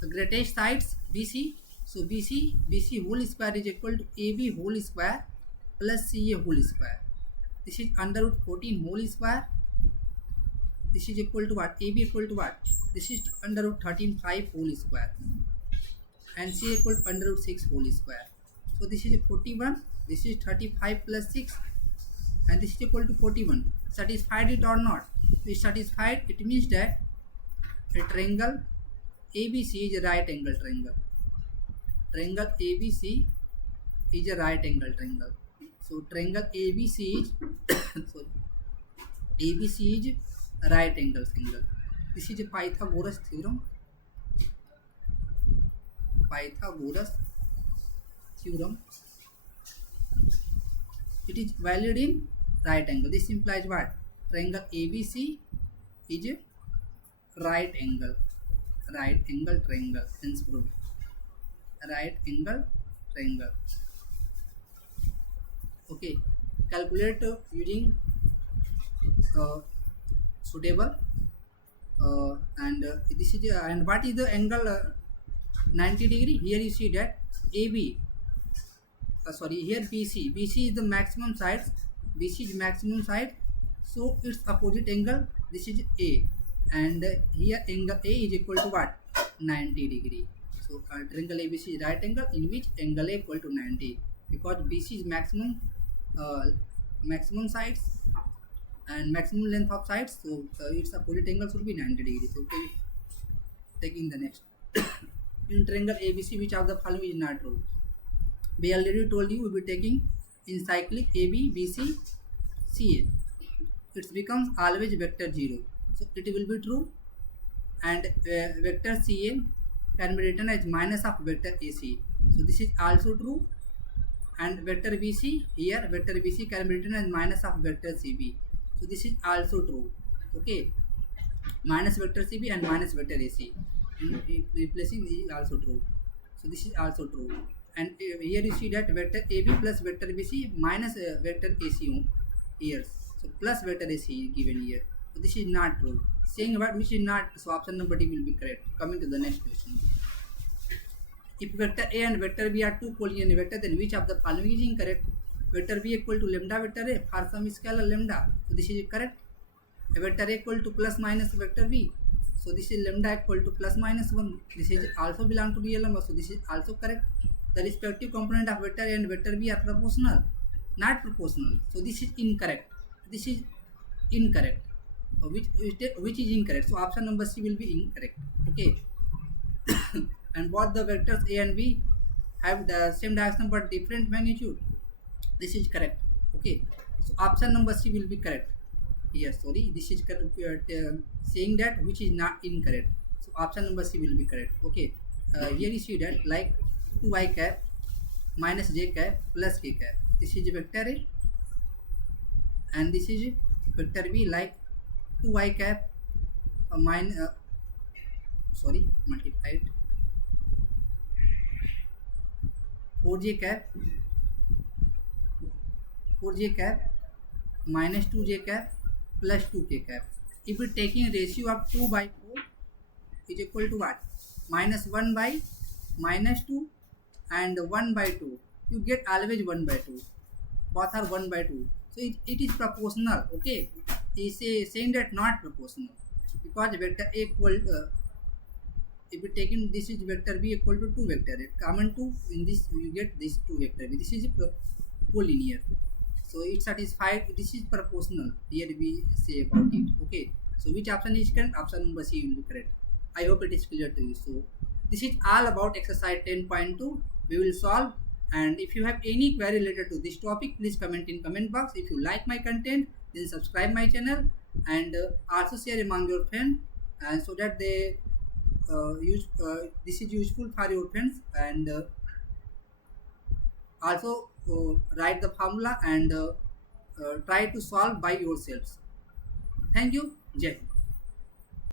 the greatest sides? BC. So BC whole square is equal to AB whole square plus CA whole square. This is under root 14 whole square. This is equal to what? AB equal to what? This is under root 13.5 whole square, and C equal to under root 6 whole square. So this is 41. This is 35 plus 6, and this is equal to 41. Satisfied it or not? If satisfied, it means that a triangle ABC is a right angle triangle. Triangle ABC is a right angle triangle. So triangle ABC is sorry, ABC is a right angle triangle. This is a Pythagoras theorem. Pythagoras theorem. It is valid in right angle. This implies what? Triangle ABC is a right angle triangle. Hence proved. Right angle triangle. Okay, calculate using suitable and this is and what is the angle 90 degree? Here you see that AB sorry, here BC is the maximum sides, BC is maximum side, so its opposite angle, this is A, and here angle A is equal to what? 90 degree. So triangle ABC is right angle in which angle A equal to 90, because BC is maximum sides and maximum length of sides, so its opposite angle should be 90 degrees. Okay, taking the next. In triangle ABC, which of the following is not true? We already told you we will be taking in cyclic AB, BC, CA. It becomes always vector 0. So it will be true, and vector CA can be written as minus of vector AC. So this is also true, and vector BC, here vector BC can be written as minus of vector CB. So this is also true. Okay, minus vector CB and minus vector AC. Replacing is also true. So this is also true. And here you see that vector AB plus vector BC minus vector AC here. So plus vector AC given here. So this is not true. Saying about which is not, so option number D will be correct. Coming to the next question. If vector A and vector B are two collinear vectors, then which of the following is incorrect? Vector B equal to lambda vector A for some scalar lambda. So this is correct. A vector A equal to plus minus vector B. So this is lambda equal to plus minus 1. This is also belong to real number. So this is also correct. The respective component of vector A and vector B are proportional, not proportional. So this is incorrect. This is incorrect. Which is incorrect. So option number C will be incorrect. Okay. And both the vectors A and B have the same direction but different magnitude. This is correct. Okay. So option number C will be correct. Yes, sorry, this is correct. Saying that which is not incorrect. So option number C will be correct. Okay. Here you see that like 2I cap minus j cap plus k cap. This is vector A, and this is vector B, like 2I cap multiplied 4j cap minus 2j cap plus 2k cap. If we taking ratio of 2 by 4 is equal to what? Minus 1 by minus 2 and 1 by 2. You get always 1 by 2. Both are 1 by 2. So it is proportional. Okay. It is saying that not proportional, because vector A equal if we taken this is vector B equal to 2 vector A. Common 2 in this you get this 2 vector B. This is collinear. So it satisfied. This is proportional. Here we say about it. Okay. So which option is correct? Option number C will be correct. I hope it is clear to you. So this is all about exercise 10.2. We will solve. And if you have any query related to this topic, please comment in comment box. If you like my content, then subscribe my channel, and also share among your friends, and so that they this is useful for your friends, and also write the formula and try to solve by yourselves. Thank you. Jai Hind.